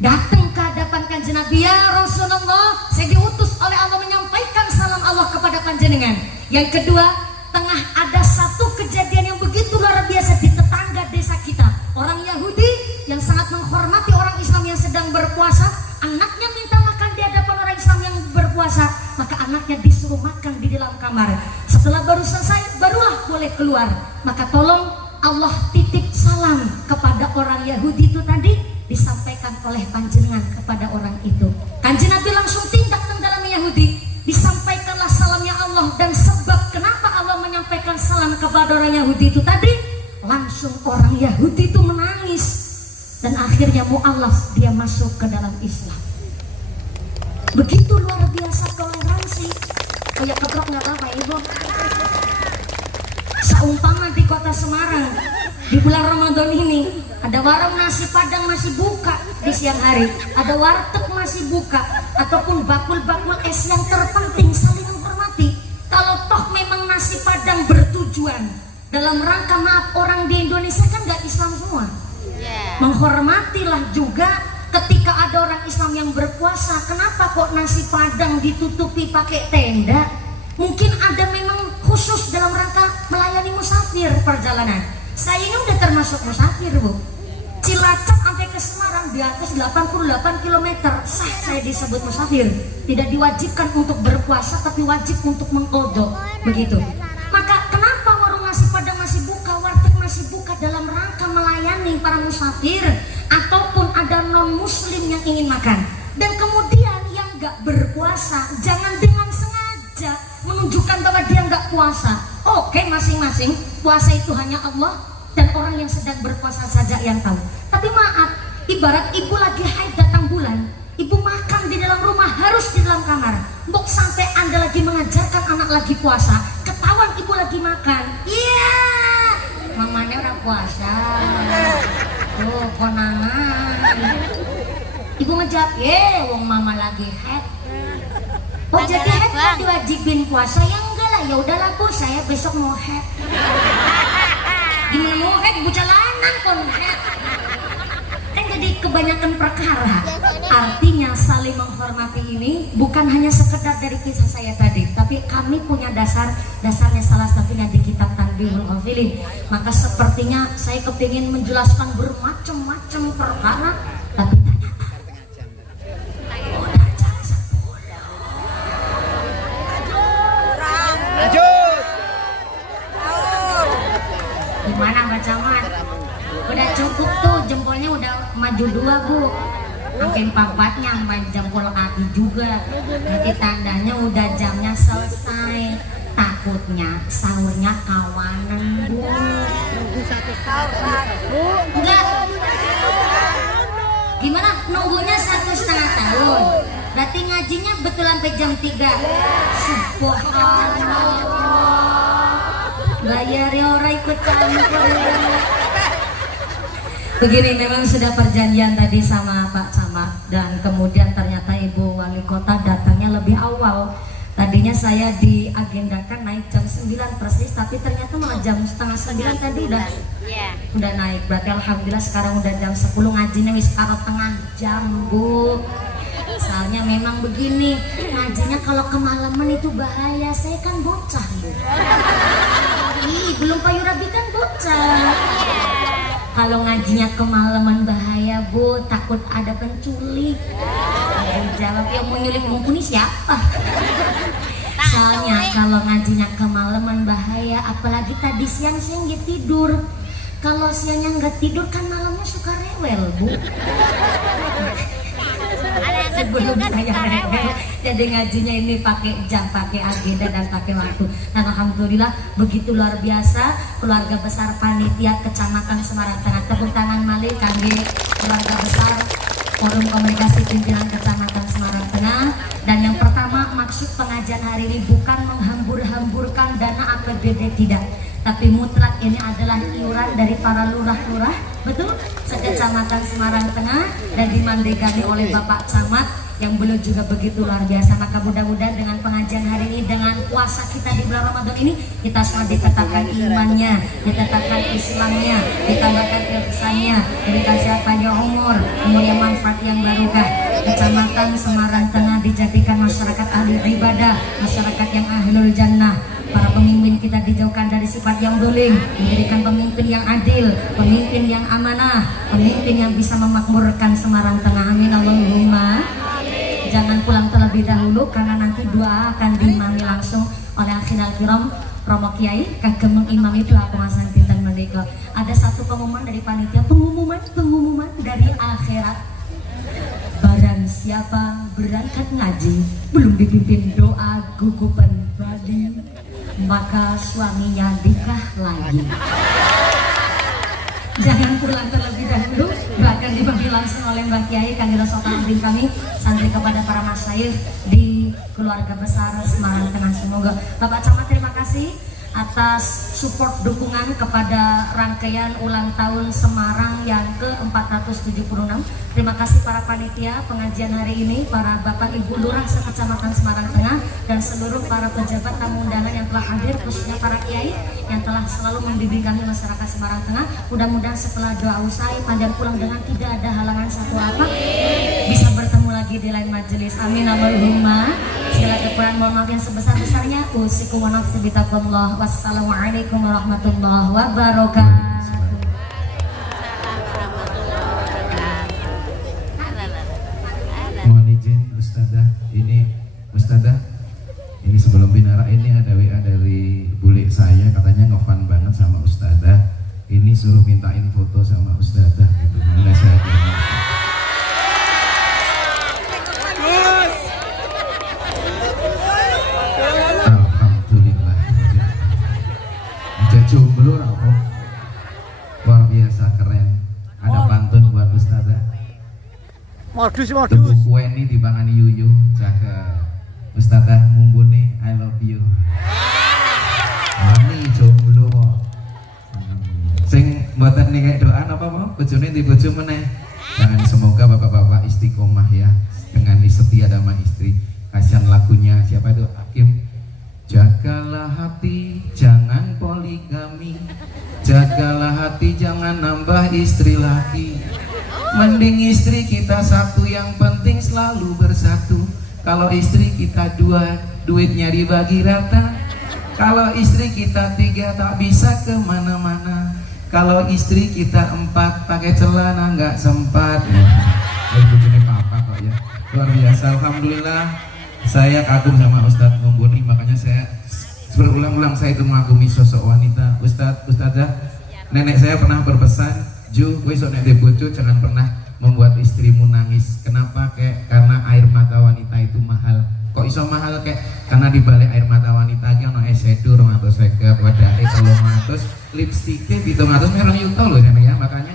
datang ke hadapan Kanjeng Nabi, ya Rasulullah, saya diutus oleh Allah menyampaikan salam Allah kepada panjenengan. Yang kedua, tengah ada satu kejadian yang begitu luar biasa di tetangga desa kita. Orang Yahudi yang sangat menghormati orang Islam yang sedang berpuasa, anaknya minta makan di hadapan orang Islam yang berpuasa, maka anaknya disuruh makan di dalam kamar. Setelah baru selesai, barulah boleh keluar. Maka tolong Allah titip salam kepada orang Yahudi itu tadi, disampaikan oleh panjenengan kepada orang itu. Kanjeng Nabi langsung tindak ke dalam Yahudi, disampaikanlah salamnya Allah. Dan sebab kenapa Allah menyampaikan salam kepada orang Yahudi itu tadi, langsung orang Yahudi itu menangis. Dan akhirnya mu'alaf, dia masuk ke dalam Islam. Begitu luar biasa toleransi. Kayak keprok nggak apa-apa ibu. Seumpama di kota Semarang di bulan Ramadan ini ada warung nasi padang masih buka di siang hari, ada warteg masih buka, ataupun bakul-bakul es, yang terpenting saling menghormati. Kalau toh memang nasi padang bertujuan dalam rangka maaf orang di Indonesia kan nggak Islam semua. Menghormatilah juga ketika ada orang Islam yang berpuasa. Kenapa kok nasi padang ditutupi pakai tenda? Mungkin ada memang khusus dalam rangka melayani musafir perjalanan. Saya ini udah termasuk musafir bu. Cilacap sampai ke Semarang di atas 88 km sah saya disebut musafir. Tidak diwajibkan untuk berpuasa tapi wajib untuk mengqodho. Begitu. Maka kenapa warung nasi padang masih buka, warteg masih buka dalam rangka melayani para musafir ataupun ada non muslim yang ingin makan. Dan kemudian yang gak berpuasa jangan dengan sengaja menunjukkan bahwa dia gak puasa. Oke, masing-masing puasa itu hanya Allah dan orang yang sedang berpuasa saja yang tahu. Tapi maaf, ibarat ibu lagi haid datang bulan, ibu makan di dalam rumah harus di dalam kamar. Mbok sampai anda lagi mengajarkan anak lagi puasa, ketahuan ibu lagi makan. Iya, mamanya udah puasa. Tuh konangan. Ibu ngejawab, wong mama lagi haid. Oh jadi haid kan diwajibin puasa? Ya enggak lah, ya udahlah bu, saya besok mau haid. Gimana mau haid, bocah lanang kon haid. Kan jadi kebanyakan perkara. Artinya saling menghormati ini bukan hanya sekedar dari kisah saya tadi, tapi kami punya dasarnya salah satunya di kitab Tanbihul Ghafilin. Maka sepertinya saya kepingin menjelaskan bermacam-macam perkara, tapi ternyata udah jam 10. Gimana Mbak Camat? 7.2 Bu, sampai 4 nyampe jempol kaki juga. Nanti tandanya udah jamnya selesai. Takutnya sahurnya kawanan Bu. Enggak. Gimana? Nunggunya 1,5 tahun. Berarti ngajinya betul sampai jam 3. Subhanallah. Bayar orang ikut campur. Begini, memang sudah perjanjian tadi sama Pak Camat, dan kemudian ternyata Ibu Wali Kota datangnya lebih awal. Tadinya saya diagendakan naik jam 9 persis, tapi ternyata malah jam 8:30 tadi udah naik. Berarti alhamdulillah sekarang udah jam 10, ngajinya wis karo tengah jam Bu. Soalnya memang begini, ngajinya kalau kemalaman itu bahaya. Saya kan bocah Bu. Belum payu rabi kan bocah. Kalau ngajinya kemalaman bahaya Bu, takut ada penculik. Jawab yang mau nyulik mumpuni siapa? Soalnya kalau ngajinya kemalaman bahaya, apalagi tadi siang saya nggak tidur. Kalau siangnya nggak tidur kan malamnya suka rewel Bu. Sebelum saya rewel, jadi ngajinya ini pakai jam, pakai agenda dan pakai waktu. Dan alhamdulillah begitu luar biasa keluarga besar panitia Kecamatan Semarang Tengah. Tepuk tangan malih kangge keluarga besar Forum Komunikasi Pimpinan Kecamatan Semarang Tengah. Dan yang pertama, maksud pengajian hari ini bukan menghambur-hamburkan dana APBD, tidak, tapi mutlak ini adalah iuran dari para lurah-lurah, betul, sekecamatan Semarang Tengah, dan dimandegani oleh Bapak Camat yang beliau juga begitu luar biasa. Maka mudah-mudahan dengan pengajian hari ini, dengan puasa kita di bulan Ramadan ini, kita semua ditetapkan imannya, ditetapkan Islamnya, ditambahkan ihsannya, dikasih panjang umur yang manfaat yang barokah. Kecamatan Semarang Tengah dijadikan masyarakat ahli ibadah, masyarakat yang ahlul jannah. Para pemimpin kita dijauhkan dari sifat yang dolim, menjadikan pemimpin yang adil, pemimpin yang amanah, pemimpin yang bisa memakmurkan Semarang Tengah. Amin Allahumma. Jangan pulang terlebih dahulu karena nanti doa akan diimami langsung oleh akhirul kiram Romo Kiai kagem mengimami doa pengasahan dinten menika. Ada satu pengumuman dari panitia, pengumuman dari akhirat. Barang siapa berangkat ngaji belum dipimpin doa gugupan badi, maka suaminya nikah lagi. Jangan pulang terlebih dahulu, bahkan dibagi langsung oleh Mbak Kiai Kanjeng Sultan Abdin kami santri kepada para masyayikh di keluarga besar Semarang Tengah. Semoga Bapak Camat terima kasih atas support dukungan kepada rangkaian ulang tahun Semarang yang ke-476. Terima kasih para panitia pengajian hari ini, para Bapak Ibu Lurah sekecamatan Semarang Tengah, dan seluruh para pejabat tamu undangan yang telah hadir, khususnya para kiai yang telah selalu membimbing kami masyarakat Semarang Tengah. Mudah-mudahan setelah doa usai panjang pulang dengan tidak ada halangan satu apa, bisa bertemu lagi di lain majelis. Amin Allahumma. Segala kekurangan mohon maaf yang sebesar-besarnya. Usikum wa nafsi bitaqwallah. Wassalamualaikum warahmatullahi wabarakatuh. Mohon izin Ustadzah, ini sebelum binara ini ada WA dari bule saya, katanya ngefan banget sama Ustadzah. Ini suruh mintain foto sama Ustadzah gitu. Mana saya alhamdulillah. Ada jomblo apa? Luar biasa keren. Ada pantun buat Ustadzah. Modus. Tubuh kue ini dibangani yuyu, jaga Ustadzah mumpuni I love you. Ini jomblo. Sing mboten nih kayak doa apa mau? Bojone di bojo meneh. Dan semoga bapak-bapak istiqomah ya dengan setia sama istri. Kasihan lagunya siapa itu? Hakim. Jagalah hati, jangan poligami. Jagalah hati, jangan nambah istri lagi. Mending istri kita satu, yang penting selalu bersatu. Kalau istri kita dua, duitnya dibagi rata. Kalau istri kita tiga, tak bisa kemana-mana. Kalau istri kita empat, pakai celana nggak sempat. Ibu jenis papa kok ya. Luar biasa, alhamdulillah. Saya kagum sama Ustadz Mumpuni, makanya saya berulang-ulang saya itu mengagumi sosok wanita. Ustadzah, nenek saya pernah berpesan, Ju, kowe sok nek bojo jangan pernah membuat istrimu nangis. Kenapa kek? Karena air mata wanita itu mahal. Kok iso mahal kek? Karena di balik air mata wanita iki ono eyeshadow 250, wadake 300, lipstike 700 merong yuto loh ya. Makanya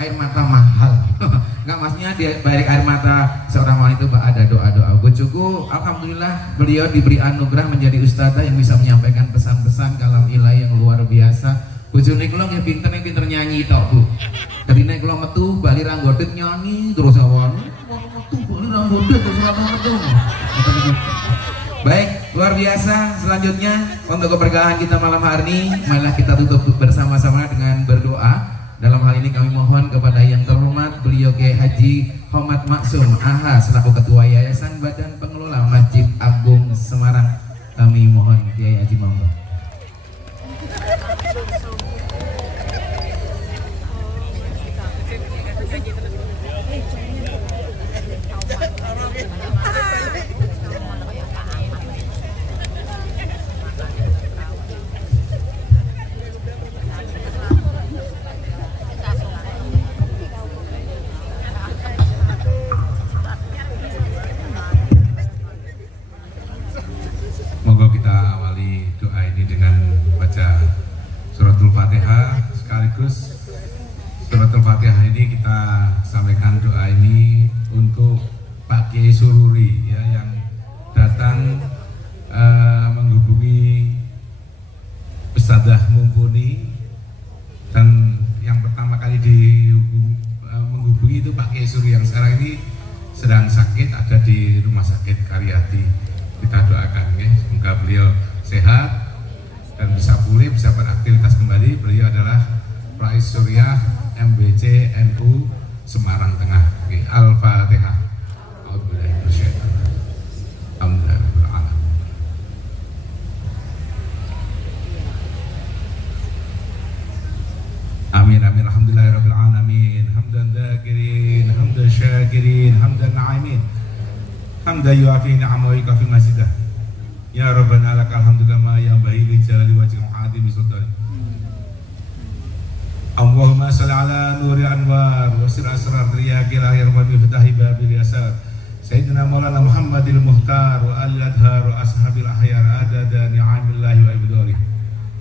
air mata mahal. Enggak, maksudnya di balik air mata seorang wanita ada doa-doa. Bojoku alhamdulillah beliau diberi anugerah menjadi ustadzah yang bisa menyampaikan pesan-pesan kalam ilahi yang luar biasa. Bojone kula nggih pinter nyanyi tok, Bu. Ketika kula metu bali ranggodet nyanyi terus awan. Metu bali ranggodet terus metu. Baik, luar biasa. Selanjutnya untuk keberkahan kita malam hari ini, marilah kita tutup bersama-sama dengan berdoa. Dalam hal ini kami mohon kepada yang terhormat beliau Kiai Haji Homad Maksum AH selaku Ketua Yayasan Badan Pengelola Masjid Agung Semarang. Kami mohon Kiai Haji monggo. Moga kita awali doa ini dengan baca suratul Fatihah, sekaligus suratul Fatihah ini kita sampaikan doa ini untuk Pak Kiai Sururi ya, yang datang menghubungi Ustadzah Mumpuni, dan yang pertama kali menghubungi itu Pak Kiai Sururi yang sekarang ini sedang sakit, ada di Rumah Sakit Karyati. Kita doakan ya, semoga beliau sehat dan bisa pulih, bisa beraktivitas kembali. Beliau adalah Rais Suriah MBC NU Semarang Tengah. Al-Fatihah. Amin amin alhamdulillahirabbil alamin. Hamdan dzakirin, hamdan syakirin, hamdan na'imin. Hamdan yuafi ni'amahu wa yukafi mazidah. Ya Rabbana lakal hamdu kama yanbaghi li jalali wajhika al-'azimi sultani. Allahumma shalli ala nuril anwar wa sir asrar riyaqil ahyar wa miftahi babil yasar. Sayyidina Maulana Muhammadil Muhtar wa al-adhar wa ashabil ahyar adada ni'amillahi wa ibdalih.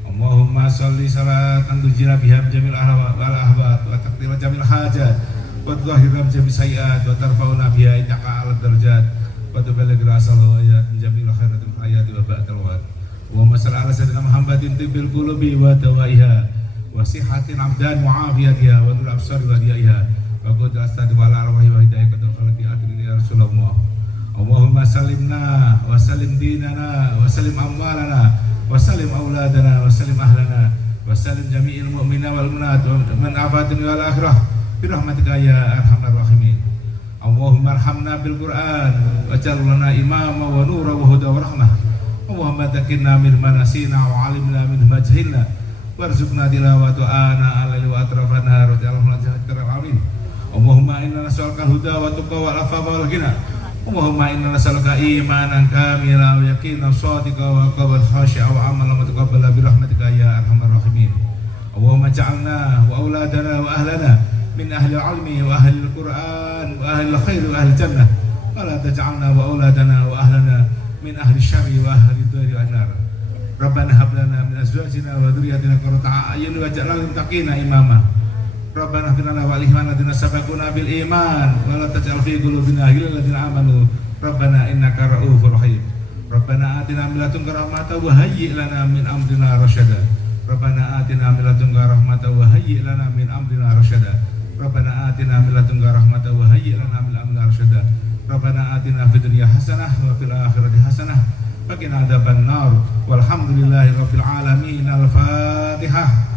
Allahumma shalli salatan tujina biha jamil ahwa wal ahbat wa taqdira jamil hajat wa tudhhiram jamil sayiat wa tarfauna biha innaka 'alad darajat wa tuballighul asal hawayat min jamil khairatil hayati wa ba'dal wad. Allahumma shalli ala sayyidina Muhammadin tibbil qulubi wa dawaiha wa sihatil abdan wa afiyatiha wa nur absari wa diyaiha wa qud astadi wa ala arwahi wa hidayah wa falati adri ya Rasulullah. Allahumma sallimna wa sallim dinana wa sallim amwalana wa sallim auladana wa sallim ahlana wa sallim jami'il mu'mina wal mu'minat wa man afatin wal akhirah bi rahmatika ya arhamar rahimin. Allahumma arhamna bil Qur'an waj'al lana imama wa nura wa huda wa rahmah. Allahumma takinna min manasina wa alimna min majhilna warzuqna tilawatu ana alali wa atrafana radhiyallahu anhu. Allahumma inna nas'aluka al-huda wa tuqa wal afafa wal ghina. Allahumma inna nas'aluka imanan kamila wa yaqinan shadiqa wa qalban khashi'a wa amalan mutaqabbala bi rahmatika ya arhamar rahimin. Allahumma ja'alna wa auladana wa ahlana min ahli al-'ilmi wa ahli al-Qur'an wa ahli al-khair wa ahli al-jannah wa la taj'alna wa auladana wa ahlana min ahli syarri wa ahli ad-dari wan nar. Rabbana hab lana min azwajina wa dhurriyyatina qurrata a'yun waj'alna lil muttaqina imama. Rabbana ighfir lana wa li ikhwanina sabaquna bil iman wa la taj'al fi qulubina ghillan lil ladzina amanu. Rabbana innaka ra'ufur rahim. Rabbana atina min ladunka rahmatan wa hayyi' lana min amrina rasyada. Rabbana atina min ladunka rahmatan wa hayyi' lana min amrina rasyada. Rabbana atina min ladunka rahmatan wa hayyi' lana min amrina rasyada. Rabbana atina fid dunya hasanah wa fil akhirati hasanah wa qina adzaban nar. Walhamdulillahirabbil alamin. Al-Fatihah.